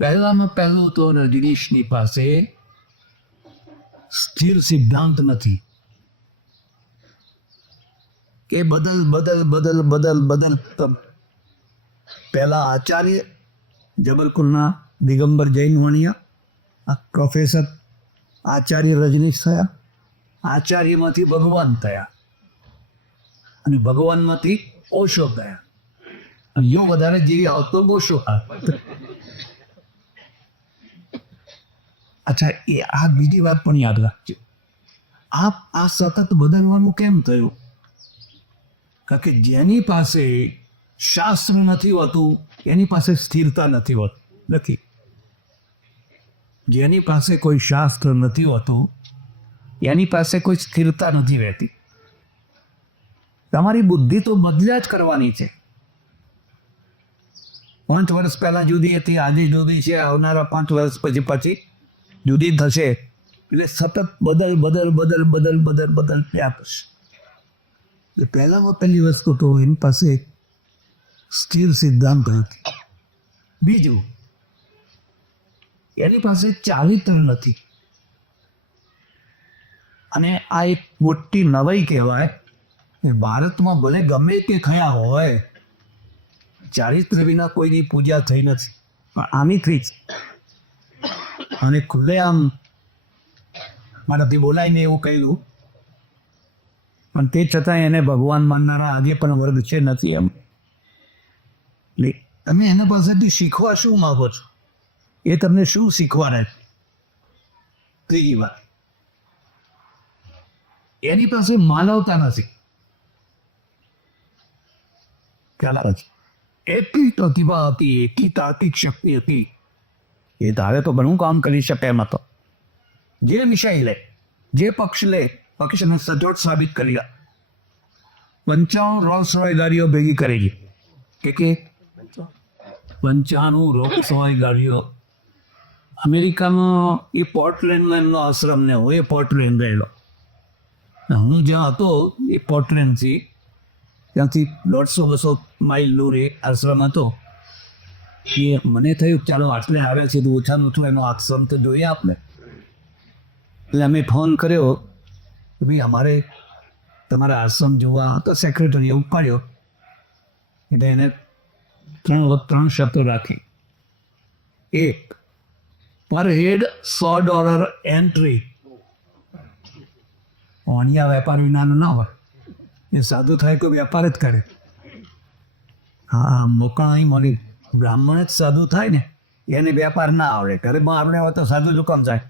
પહેલામાં પહેલું તો રજનીશની પાસે સ્થિર સિદ્ધાંત નથી કે બદલ બદલ બદલ બદલ બદલ. પહેલા આચાર્ય જબલપુરના દિગંબર જૈન વાણિયા પ્રોફેસર આચાર્ય રજનીશ થયા, આચાર્યમાંથી ભગવાન થયા, અને ભગવાનમાંથી ઓશો થયા. યો વધારે જેવી આવતો ઓશો. અચ્છા, એ આ બીજી વાત પણ યાદ રાખજો. આ સતત બદલવાનું કેમ થયું? કારણ કે જેની પાસે શાસ્ત્ર નથી હોતું એની પાસે સ્થિરતા નથી હોતી. નથી, જેની પાસે કોઈ શાસ્ત્ર નથી હોતું એની પાસે કોઈ સ્થિરતા નથી રહેતી. તમારી બુદ્ધિ તો બદલ્યા જ કરવાની છે. 5 વર્ષ પહેલા જુદી હતી, આજે જુદી છે, આવનારા 5 વર્ષ પછી જુદી થશે. એટલે સતત બદલ બદલ બદલ બદલ બદલ બદલ ત્યાં કરશે. એટલે પહેલામાં પહેલી વસ્તુ તો એની પાસે સ્થિર સિદ્ધાંત નથી. બીજું, એની પાસે ચારિત્ર નથી. અને આ એક મોટી નવાઈ કહેવાય. ભારતમાં ભલે ગમે તે થયા હોય, ચારિત્ર વિના કોઈની પૂજા થઈ નથી, પણ આની થઈ જ. અને ખુલ્લેઆમ મારાથી બોલાઈને એવું કહ્યું, પણ તે છતાં એને ભગવાન માનનારા આજે પણ વર્ગ છે નથી એમ. એટલે તમે એના પાસેથી શીખવા શું માગો છો? એ તમને શું શીખવાડે? ત્રીજી વાત, એની પાસે માનવતા નથી. ખ્યાલ આવે છે? એટલી પ્રતિભા હતી, એટલી તાર્કિક શક્તિ હતી, એ ધારે તો ઘણું કામ કરી શકે એમ હતો. જે વિષય લે, જે પક્ષ લે, પક્ષને સચોટ સાબિત કરી. 55 રોલ્સ રોય ગાડીઓ ભેગી કરેલી. કે 55 રોલ્સ રોય ગાડીઓ. અમેરિકામાં એ પોર્ટલેન્ડમાં એમનો આશ્રમ ને હોય, એ પોર્ટલેન્ડ રહેલો. હું જ્યાં હતો એ પોર્ટલેન્ડથી ત્યાંથી 150-200 માઇલ દૂર એ આશ્રમ હતો. એ મને થયું ચાલો આટલે આવ્યા છે તો ઓછાનું ઓછું એનો આશ્રમ તો જોઈએ આપણે. એટલે અમે ફોન કર્યો, ભાઈ અમારે તમારા આશ્રમ જોવા. તો સેક્રેટરીએ ઉપાડ્યો. એટલે એને 3 શરતો રાખી. એક, પર હેડ $100 એન્ટ્રી. વાણિયા વેપાર વિનાનો ના હોય, એ સાદું થાય તો વેપાર જ કરે. હા, મોકળ અહીં મળી. બ્રાહ્મણ જ સાદું થાય ને, એને વેપાર ના આવડે. ઘરમાં આપણે હોય તો સાદું જ કામ થાય.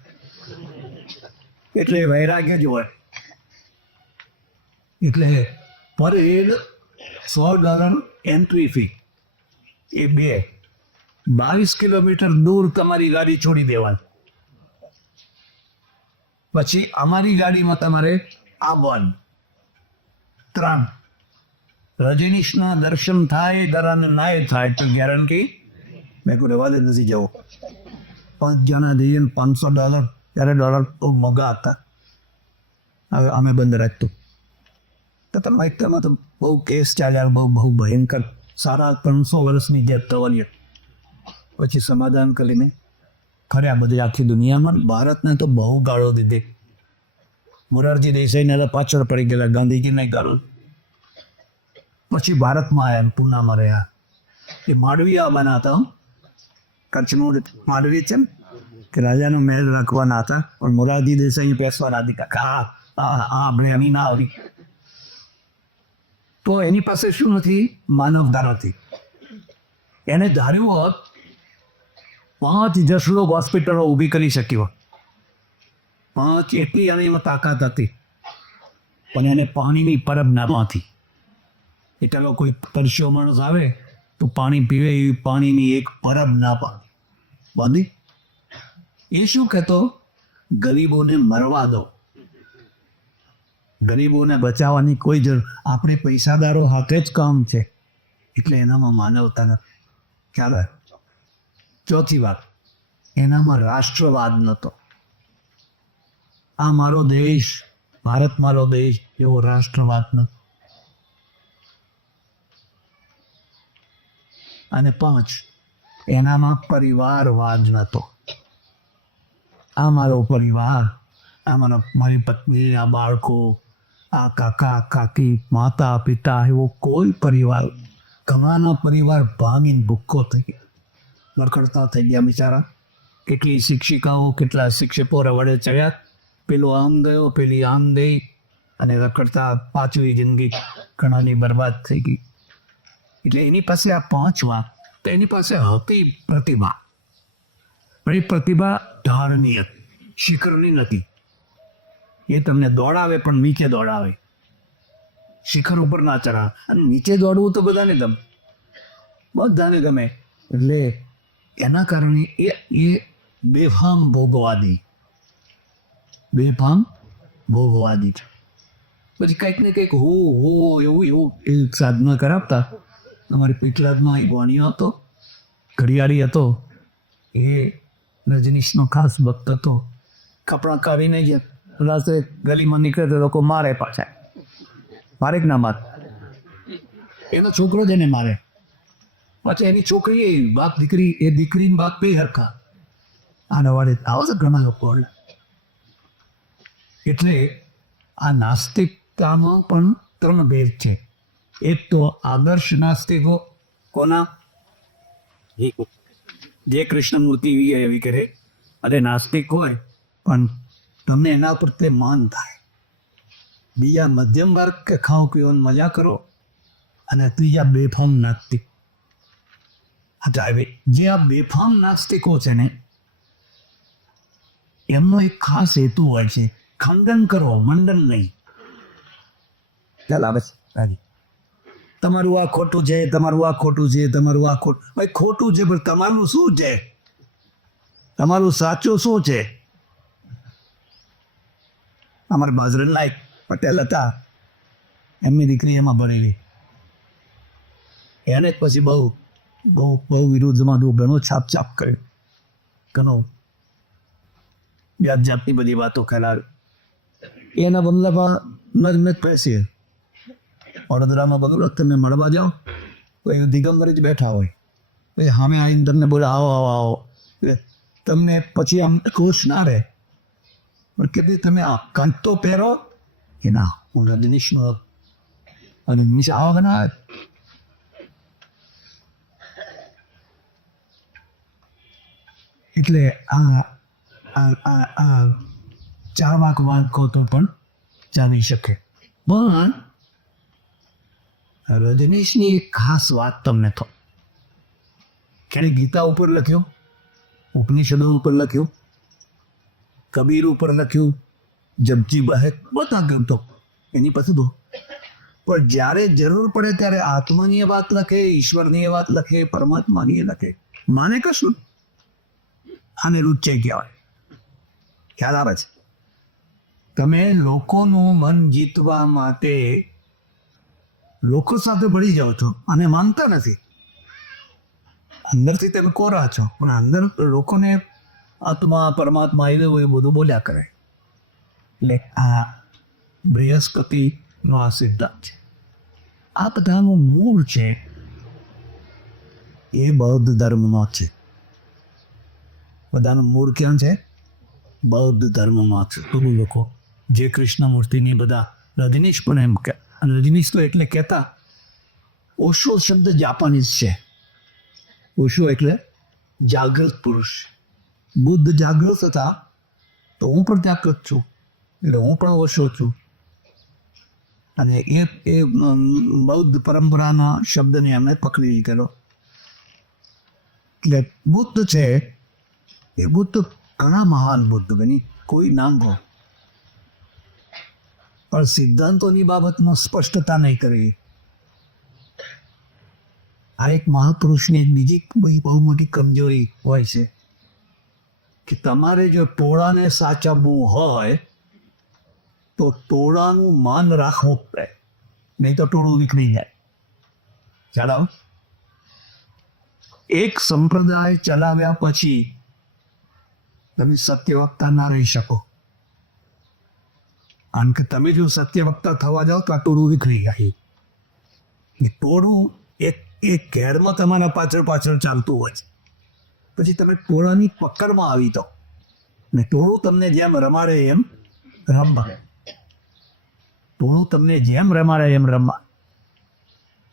એટલે વૈરાગ્ય જ હોય. એટલે પર હેડ $100 એન્ટ્રી ફી. એ 22 કિલોમીટર દૂર તમારી ગાડી છોડી દેવાની. પછી અમારી ગાડીમાં તમારે આવવાનું. 3, રજનીશના દર્શન થાય દરાને નાય થાય તો ગેરંટી. મેં કોઈ રહેવા દે, નથી જવું. 5 જણા જઈએ $500. ત્યારે ડોલર બહુ મોંઘા હતા. હવે અમે બંધ રાખતું. તો તમે એકતામાં તો બહુ કેસ ચાલ્યા, બહુ ભયંકર. સારા 300 વર્ષની જે તવરીએ પછી સમાધાન કરીને ખર્યા બધી આખી દુનિયામાં. ભારતને તો બહુ ગાળો દીધી. મોરારજી દેસાઈને તો પાછળ પડી ગયેલા, ગાંધીજીને ગાળો. પછી ભારતમાં આવ્યા, પૂનામાં રહ્યા. એ માંડવીયા બનાતા કચ્છનું માંડવી છે ને કે રાજાનો મહેલ રાખવાના હતા પણ મોરારજી દેસાઈ બેસવાના દીધા આપણે એની ના આવી. તો એની પાસે શું નથી? માનવતા નથી. એને ધાર્યું હોત 5 જસલોક હોસ્પિટલો ઊભી કરી શક્યો, 5 એટલી અને એમાં તાકાત હતી, પણ એને પાણીની પરબ ના પાથી. એટલે કોઈ પરસ્યો માણસ આવે તો પાણી પીવે એવી પાણીની એક પરબ ના બાંધી. એ શું કહેતો? ગરીબોને મરવા દો, ગરીબોને બચાવવાની કોઈ જરૂર, આપણે પૈસાદારો હાથે જ કામ છે, એટલે એનામાં માનવતા નથી. ખ્યાલ આવે? ચોથી વાત, એનામાં રાષ્ટ્રવાદ નહોતો. આ મારો દેશ, ભારત મારો દેશ એવો રાષ્ટ્રવાદ નહોતો. અને 5, એનામાં પરિવારવાદ નહોતો. આ મારો પરિવાર, આ મારી પત્ની, આ બાળકો, આ કાકા કાકી, માતા પિતા, એવો કોઈ પરિવાર, ઘણાના પરિવાર ભાંગીને ભૂક્કો થઈ ગયા, લડખડતા થઈ ગયા બિચારા. કેટલી શિક્ષિકાઓ, કેટલા શિક્ષકો રવડે ચડ્યા, પેલો આમ ગયો, પેલી આમ ગઈ, અને રખડતા પાછવી જિંદગી ઘણાની બરબાદ થઈ ગઈ. એટલે એની પાસે આ 5 વાત, તો એની પાસે હતી પ્રતિભા, પણ એ પ્રતિભા ઢાળની હતી, શિખરની નથી. એ તમને દોડાવે પણ નીચે દોડાવે, શિખર ઉપર ના ચડાવે. અને નીચે દોડવું તો બધાને ગમે, બધાને ગમે. એટલે એના કારણે એ બેફામ ભોગવાદી છે. પછી કંઈક ને કંઈક એવું એ સાધના કરાવતા. અમારી પીટલાદમાં એક વાણિયો હતો, ઘડિયાળી હતો, એ રજનીશનો ખાસ ભક્ત હતો. કપડાં કાઢીને જ રાત્રે ગલીમાં નીકળે તો લોકો મારે, પાછા મારે કે ના મારે, એનો છોકરો જ એને મારે, પાછા એની છોકરી, એ બાપ દીકરી, એ દીકરીને બાપ બે હરખા. આના વાળે આવો છે ઘણા લોકો. એટલે આ નાસ્તિકતામાં પણ 3 ભેદ છે. એક તો આદર્શ નાસ્તિકો, કોના? જે કૃષ્ણમૂર્તિ એવી કરે, અરે નાસ્તિક હોય પણ તમને એના પ્રત્યે માન થાય. બીજા મધ્યમ વર્ગ કે ખાઓ પીઓને મજા કરો, અને ત્રીજા બેફામ નાસ્તિક. જે આ બેફામ નાસ્તિકો છે ને, એમનો એક ખાસ હેતુ હોય છે, ખંડન કરો, મંડન નહીં. ચાલ આવે તમારું આ ખોટું છે, તમારું આ ખોટું છે, તમારું આ ખોટું. ભાઈ ખોટું છે, પણ તમારું શું છે? તમારું સાચું શું છે? અમારા બાજરાના એક પટેલ હતા, એમની દીકરી એમાં ભણેલી. એને જ પછી બહુ વિરુદ્ધમાં ઘણો છાપ કર્યો, ઘણો જાતની બધી વાતો ફેલાવી. એના બદલામાં મેં પેસી વડોદરામાં બગડો, તમે મળવા જાઓ તો એ દિગંબર જ બેઠા હોય, પછી સામે આવીને તમને બોલે આવો. તમને પછી આમ ખુશ ના રહે, પણ કે તમે આ કંઠ તો પહેરો કે ના, હું રજનીશનો અને નીચે આવા ના. એટલે આ 4 વાક કહો તો પણ ચાલી શકે. પણ રજનીશની એક ખાસ વાત તમને તો, કે ગીતા ઉપર લખ્યું, ઉપનિષદો ઉપર લખ્યું, કબીર ઉપર લખ્યું, જપજી બહેક બધા ગ્રંથો એની પાસે દો. પણ જ્યારે જરૂર પડે ત્યારે આત્માની વાત લખે, ઈશ્વરની વાત લખે, પરમાત્માની લખે. માને કશું આને રુચે કહેવાય. ખ્યાલ આવે છે? તમે લોકોનું મન જીતવા માટે લોકો સાથે ભળી જાઓ છો અને માનતા નથી. અંદરથી તમે કોરા છો, પણ અંદર લોકોને આત્મા, પરમાત્મા એ બધું બોલ્યા કરે. એટલે આ બૃહસ્પતિનો આ સિદ્ધાંત છે. આ બધાનું મૂળ છે એ બૌદ્ધ ધર્મનો છે. બધાનું મૂળ ક્યાં છે? બૌદ્ધ ધર્મમાં છે. લોકો જે કૃષ્ણમૂર્તિની બધા રજનીશ પણ એમ કે, રજનીશ તો એટલે કહેતા, ઓશો શબ્દ જાપાનીઝ છે. ઓશો એટલે જાગૃત પુરુષ. બુદ્ધ જાગૃત હતા તો હું પણ જાગૃત છું, એટલે હું પણ ઓછો છું. અને એ બૌદ્ધ પરંપરાના શબ્દને એમણે પકડી લીધેલો. એટલે બુદ્ધ છે એ બુદ્ધ ઘણા મહાન બુદ્ધ બની, કોઈ નાંગો, પણ સિદ્ધાંતોની બાબતમાં સ્પષ્ટતા નહીં કરી. આ એક મહાપુરુષની બીજી બહુ મોટી કમજોરી હોય છે કે તમારે જો ટોળાને સાચવવું હોય તો ટોળાનું માન રાખવું પડે, નહીં તો ટોળું નીકળી જાય. ચાલો, એક સંપ્રદાય ચલાવ્યા પછી તમે સત્યવક્તા ના રહી શકો, કારણ કે તમે જો સત્યવક્તા થવા જાઓ તો આ ટોળું નીકળી જાય. એ ટોળું એક ઘેરમાં તમારા પાછળ પાછળ ચાલતું હોય છે, પછી તમે ટોળાની પકડમાં આવી તો ને ટોળું તમને જેમ રમાડે એમ રમવા, ટોળું તમને જેમ રમાડે એમ રમવા.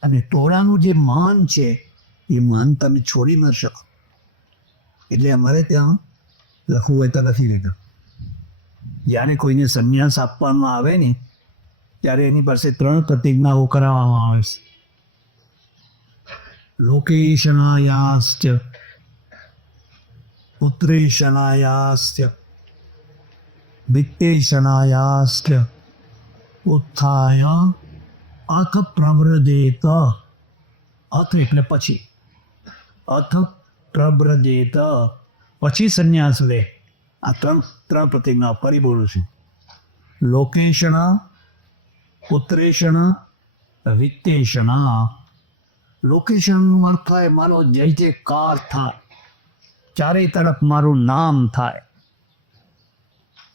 અને ટોળાનું જે માન છે એ માન તમે છોડી ન શકો. એટલે અમારે ત્યાં લખવું હોય તો લખી લેજો, જ્યારે કોઈને સંન્યાસ આપવામાં આવે ને ત્યારે એની પાસે 3 પ્રતિજ્ઞાઓ કરાવવામાં આવે છે. લોકેશનાયાસ્ચ, પુત્રેશનાયાસ્ચ, વિત્તેશનાયાસ્ચ, ઉત્થાય અથ પ્રવ્રજેત. અથ એટલે પછી, અથ પ્રવ્રજેત પછી સંન્યાસ લે. આ 3 પ્રતિજ્ઞા ફરી બોલું છું. લોકેશના, પુત્રેશના, વિત્તેશના. લોકેશનનું અર્થ થાય મારો જય જયકાર થાય, ચારે તરફ મારું નામ થાય,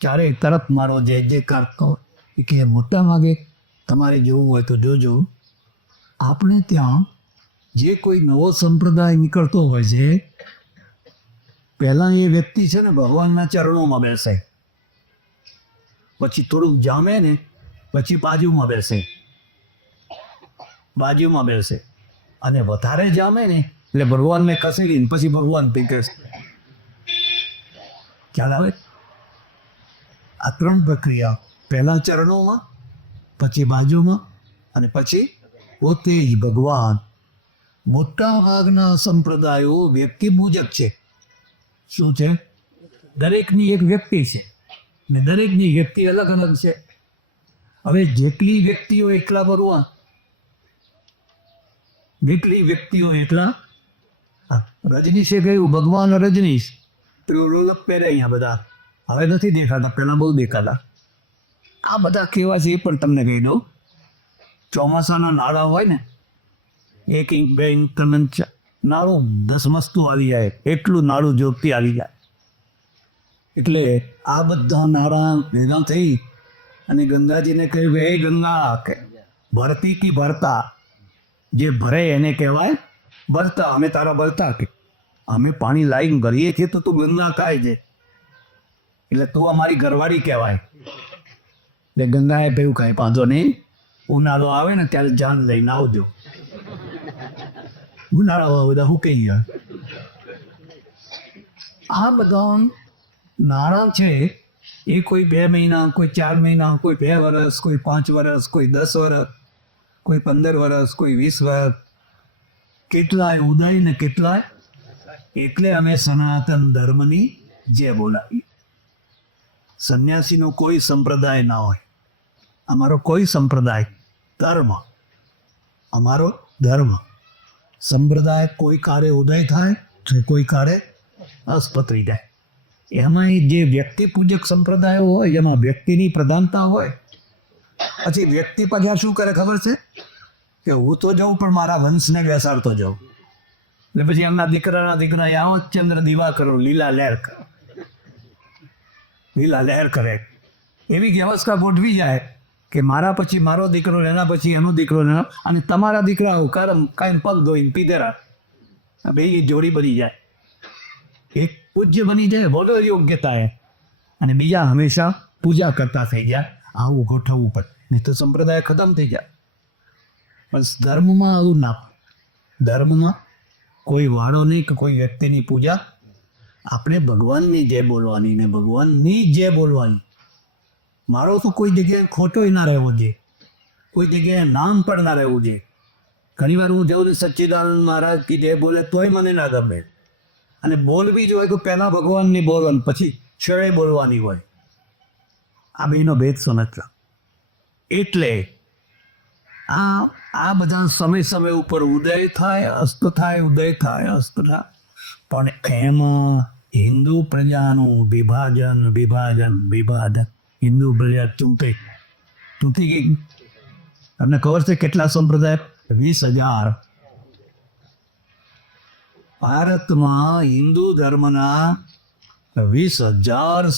ચારે તરફ મારો જય જયકાર થાય. કે મોટા ભાગે તમારે જોવું હોય તો જોજો, આપણે ત્યાં જે કોઈ નવો સંપ્રદાય નીકળતો હોય છે, પહેલાં એ વ્યક્તિ છે ને ભગવાનના ચરણોમાં બેસે, પછી થોડુંક જામે ને પછી બાજુમાં બેસે, અને વધારે જામે ને એટલે ભગવાનને ખસેડીને પછી ભગવાન પીકે. ખ્યાલ આવે? આ 3 પ્રક્રિયા, પહેલા ચરણોમાં, પછી બાજુમાં, અને પછી પોતે જ ભગવાન. મોટા ભાગના સંપ્રદાયો વ્યક્તિ પૂજક છે. શું છે? દરેકની એક વ્યક્તિ છે ને દરેકની વ્યક્તિ અલગ અલગ છે. હવે જેટલી વ્યક્તિઓ એટલા ભગવાન, જેટલી વ્યક્તિઓ એટલા. રજનીશે કહ્યું ભગવાન રજનીશ, રોલક પહેરે અહીંયા બધા, હવે નથી દેખાતા, પહેલાં બહુ દેખાતા. આ બધા કેવા છે એ પણ તમને કહી દઉં. ચોમાસાના નાળા હોય ને, 1 ઇંચ 2 ઇંચ 3 ઇંચ નાળું ધસમસતું આવી જાય, એટલું નાળું જોગતી આવી જાય. એટલે આ બધા નાળા ભેગા થઈ અને ગંગાજીને કહ્યું કે હે ગંગા, કે ભરતી કી ભરતા, જે ભરે એને કહેવાય ભરતા. અમે તારા ભરતા, કે અમે પાણી લાવીને ભરીએ છીએ તો તું ગંગા ખાય છે, એટલે તું અમારી ઘરવાળી કહેવાય. એટલે ગંગાએ કહ્યું કાંઈ વાંધો નહીં, ઉનાળો આવે ને ત્યારે જાન લઈને આવજો. ઉનાળામાં બધા હુકાઈ ગયા. આ બધા નાણાં છે એ કોઈ 2 મહિના, કોઈ 4 મહિના, કોઈ 2 વર્ષ, કોઈ 5 વર્ષ, કોઈ 10 વર્ષ, કોઈ 15 વર્ષ, કોઈ 20 વર્ષ, કેટલાય ઉદય ને કેટલાય. એટલે અમે સનાતન ધર્મની જે બોલાવી. સંન્યાસીનો કોઈ સંપ્રદાય ના હોય, અમારો કોઈ સંપ્રદાય, ધર્મ અમારો ધર્મ. સંપ્રદાય કોઈ કાળે ઉદય થાય તો કોઈ કાળે અસ્પત્રી જાય. એમાં જે વ્યક્તિ પૂજક સંપ્રદાયો હોય એમાં વ્યક્તિની પ્રધાનતા હોય. પછી વ્યક્તિ પાછા શું કરે ખબર છે? કે હું તો જાઉં પણ મારા વંશને બેસાડતો જાઉં. એટલે પછી એમના દીકરા યાવત ચંદ્ર દિવાકરો લીલા લહેર કરે. એવી વ્યવસ્થા ગોઠવી જાય કે મારા પછી મારો દીકરો, એના પછી એનો દીકરો, અને તમારા દીકરાઓ કાંઈ પગ ધોઈને પીધેરા, બે જોડી બની જાય. એક પૂજ્ય બની જાય બોલો યોગ્યતા, અને બીજા હંમેશા પૂજા કરતા થઈ જાય. આવું ગોઠવવું પડે, નહીં તો સંપ્રદાય ખતમ થઈ જાય. બસ ધર્મમાં આવું ના, ધર્મમાં કોઈ વાળો નહીં કે કોઈ વ્યક્તિની પૂજા. આપણે ભગવાનની જય બોલવાની ને ભગવાનની જય બોલવાની. મારો તો કોઈ જગ્યાએ ખોટોય ના રહેવો જોઈએ, કોઈ જગ્યાએ નામ પણ ના રહેવું જોઈએ. ઘણી વાર હું જાઉં ને સચ્ચિદાનંદ મહારાજ કી જય બોલે તોય મને ના ગમે. અને બોલવી જ હોય તો પહેલાં ભગવાનની બોલવાની, પછી ક્ષય બોલવાની હોય. આ બેનો ભેદ સમજવા. એટલે આ બધા સમય સમય ઉપર ઉદય થાય અસ્ત થાય, ઉદય થાય અસ્ત થાય. પણ એમાં હિન્દુ પ્રજાનું વિભાજન વિભાજન વિભાજન, હિન્દુ પ્રજા તૂટી ગઈ. તમને ખબર છે કેટલા સંપ્રદાય? 20,000. ભારતમાં હિન્દુ ધર્મના 20,000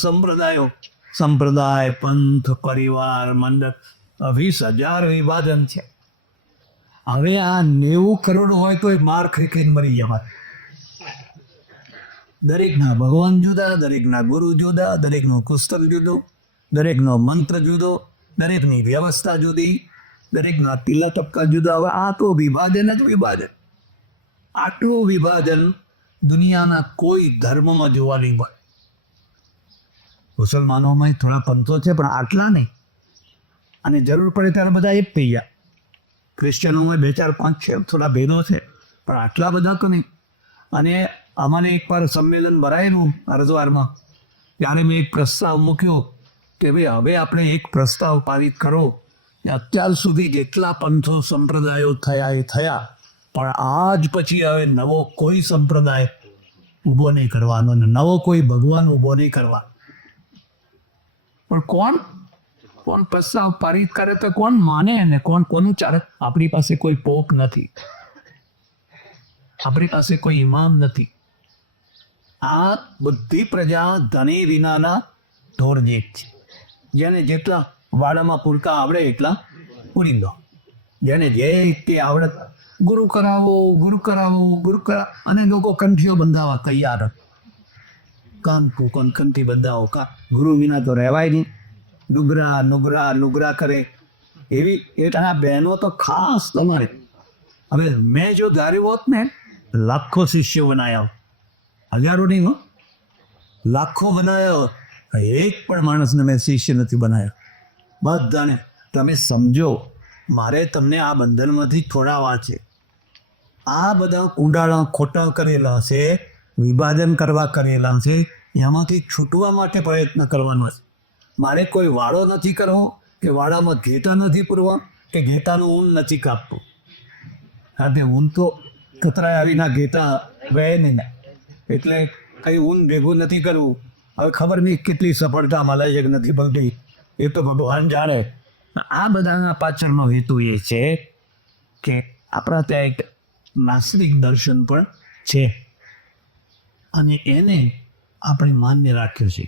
સંપ્રદાય, પંથ, પરિવાર, મંડળ, 20,000 વિભાજન છે. હવે આ 90 કરોડ હોય તો માર ખાઈને મરી જવાય. દરેકના ભગવાન જુદા, દરેકના ગુરુ જુદા, દરેકનું પુસ્તક જુદું, દરેકનો મંત્ર જુદો, દરેકની વ્યવસ્થા જુદી, દરેકના તિલા તબકા જુદા. હવે આ તો વિભાજન જ વિભાજન. આટલું વિભાજન દુનિયાના કોઈ ધર્મમાં જોવા નહીં મળે. મુસલમાનોમાં થોડા પંથો છે પણ આટલા નહીં. અને જરૂર પડે ત્યારે બધા એક થઈ ગયા. ક્રિશ્ચનોમાં 2, 4, 5 છે, થોડા ભેદો છે, પણ આટલા બધા તો નહીં. અને અમારે એકવાર સંમેલન ભરાયેલું હરિદ્વારમાં, ત્યારે મેં એક પ્રસ્તાવ મૂક્યો કે ભાઈ હવે આપણે એક પ્રસ્તાવ પારિત કરો. અત્યાર સુધી જેટલા પંથો સંપ્રદાયો થયા એ થયા, પણ આજ પછી હવે નવો કોઈ સંપ્રદાય ઊભો નહીં કરવાનો ને નવો કોઈ ભગવાન ઊભો નહીં કરવા. પણ કોણ પ્રસ્તાવ પારિત કરે તો કોણ માને ને કોનું ચાલે? આપણી પાસે કોઈ પોપ નથી, આપણી પાસે કોઈ ઇમામ નથી. આ બધી પ્રજા ધણી વિનાના ઢોરજેક છે. જેને જેટલા વાડામાં પૂરતા આવડે એટલા પૂરી દો. જેને જે રીતે આવડત ગુરુ કરાવો. અને લોકો કંઠીઓ બંધાવા તૈયાર. કંઠી બંધાવો ગુરુ વિના તો રહેવાય નહીં. નુગરા કરે એવી આ બહેનો તો ખાસ તમારે. હવે મેં જો ધાર્યું હોત ને, લાખો શિષ્યો બનાવ્યા, હજારો નહીં હો, લાખો બનાવ્યા. એક પણ માણસને મેં શિષ્ય નથી બનાવ્યા. બધાને તમે સમજો, મારે તમને આ બંધનમાંથી છોડાવવા છે. આ બધા કુંડાળા ખોટા કરેલા છે, વિભાજન કરવા કરેલા છે, એમાંથી છૂટવા માટે પ્રયત્ન કરવાનો છે. મારે કોઈ વાળો નથી કરવો, કે વાડામાં ઘેટા નથી પૂરવા, કે ઘેટાનું ઊન નથી કાપવું. હા, તે ઊન તો કતરાય આવીના ઘેટા રહે નહીં, એટલે કંઈ ઊન ભેગું નથી કરવું. હવે ખબર નહીં કેટલી સફળતા મળે છે કે નથી મળતી, એ તો ભગવાન જાણે. આ બધાના પાછળનો હેતુ એ છે કે આપણા ત્યાં એક નાસ્તિક દર્શન પણ છે, અને એને આપણે માન્ય રાખ્યું છે.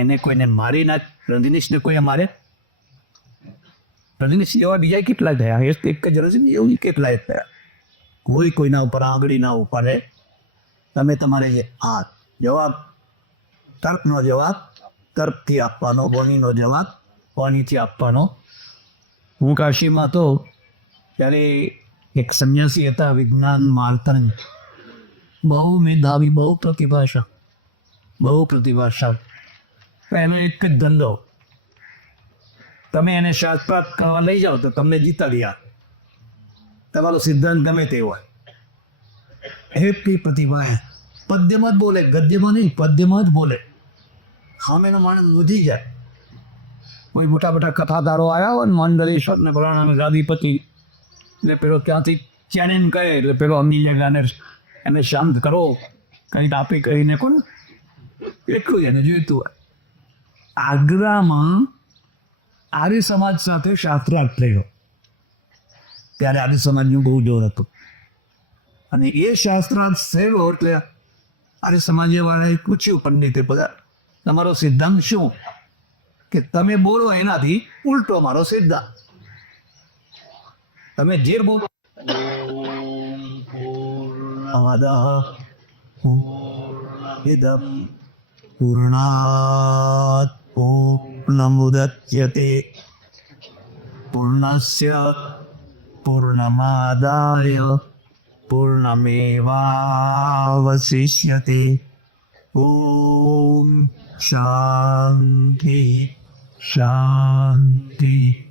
એને કોઈને મારી નાખ, રજનીશને કોઈ મારે? રજનીશ જેવા બીજા કેટલા થયા? એક જ રજની એવું કેટલાય થયા. કોઈના ઉપર આંગળી ના ઉપાડે. તમે તમારે જે જવાબ, તર્કનો જવાબ તર્કથી આપવાનો, બોણીનો જવાબ બોણીથી આપવાનો. હું કાશીમાં તો ત્યારે એક સંન્યાસી હતા, વિજ્ઞાન માર્તંડ, બહુ મેધાવી, બહુ પ્રતિભાશાળી. એનો એક જ ધંધો, તમે એને શાસ્ત્રાર્થ કરવા લઈ જાઓ તો તમને જીતાડી આપે. તમારો સિદ્ધાંત ગમે તે હોય. એટલી પ્રતિભા. પદ્યમાં જ બોલે, ગદ્યમાં નહીં, પદ્યમાં જ બોલે. સામેનો માણસ વધી જાય. કોઈ મોટા કથાદારો આવ્યા હોય ને, મંડલેશ્વર ને ફલાણા ગાદીપતિ, એટલે પેલો ત્યાંથી ચેલેન્જ કહે, એટલે પેલો અમની જગાને એને શાંત કરો, કંઈક આપી કહીને કોને એટલું એને જોઈતું હોય. આગ્રામાં આર્ય સમાજ સાથે શાસ્ત્રાર્થ થયો, ત્યારે આર્ય સમાજનું બહુ જોર હતું. અને એ શાસ્ત્રાર્થ થયો એટલે આર્ય સમાજવાળાએ પૂછ્યું પંડિતે, બધા તમારો સિદ્ધાંત શું? કે તમે બોલો એનાથી ઉલટો મારો સિદ્ધાંત. તમે જે બોલો, પૂર્ણાત પૂર્ણમુદચ્યતે પૂર્ણસ્ય પૂર્ણમાદાય પૂર્ણમેવાવશિષ્યતે. ઓમ શાંતિ શાંતિ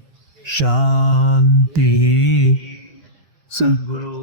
શાંતિ. સદગુરુ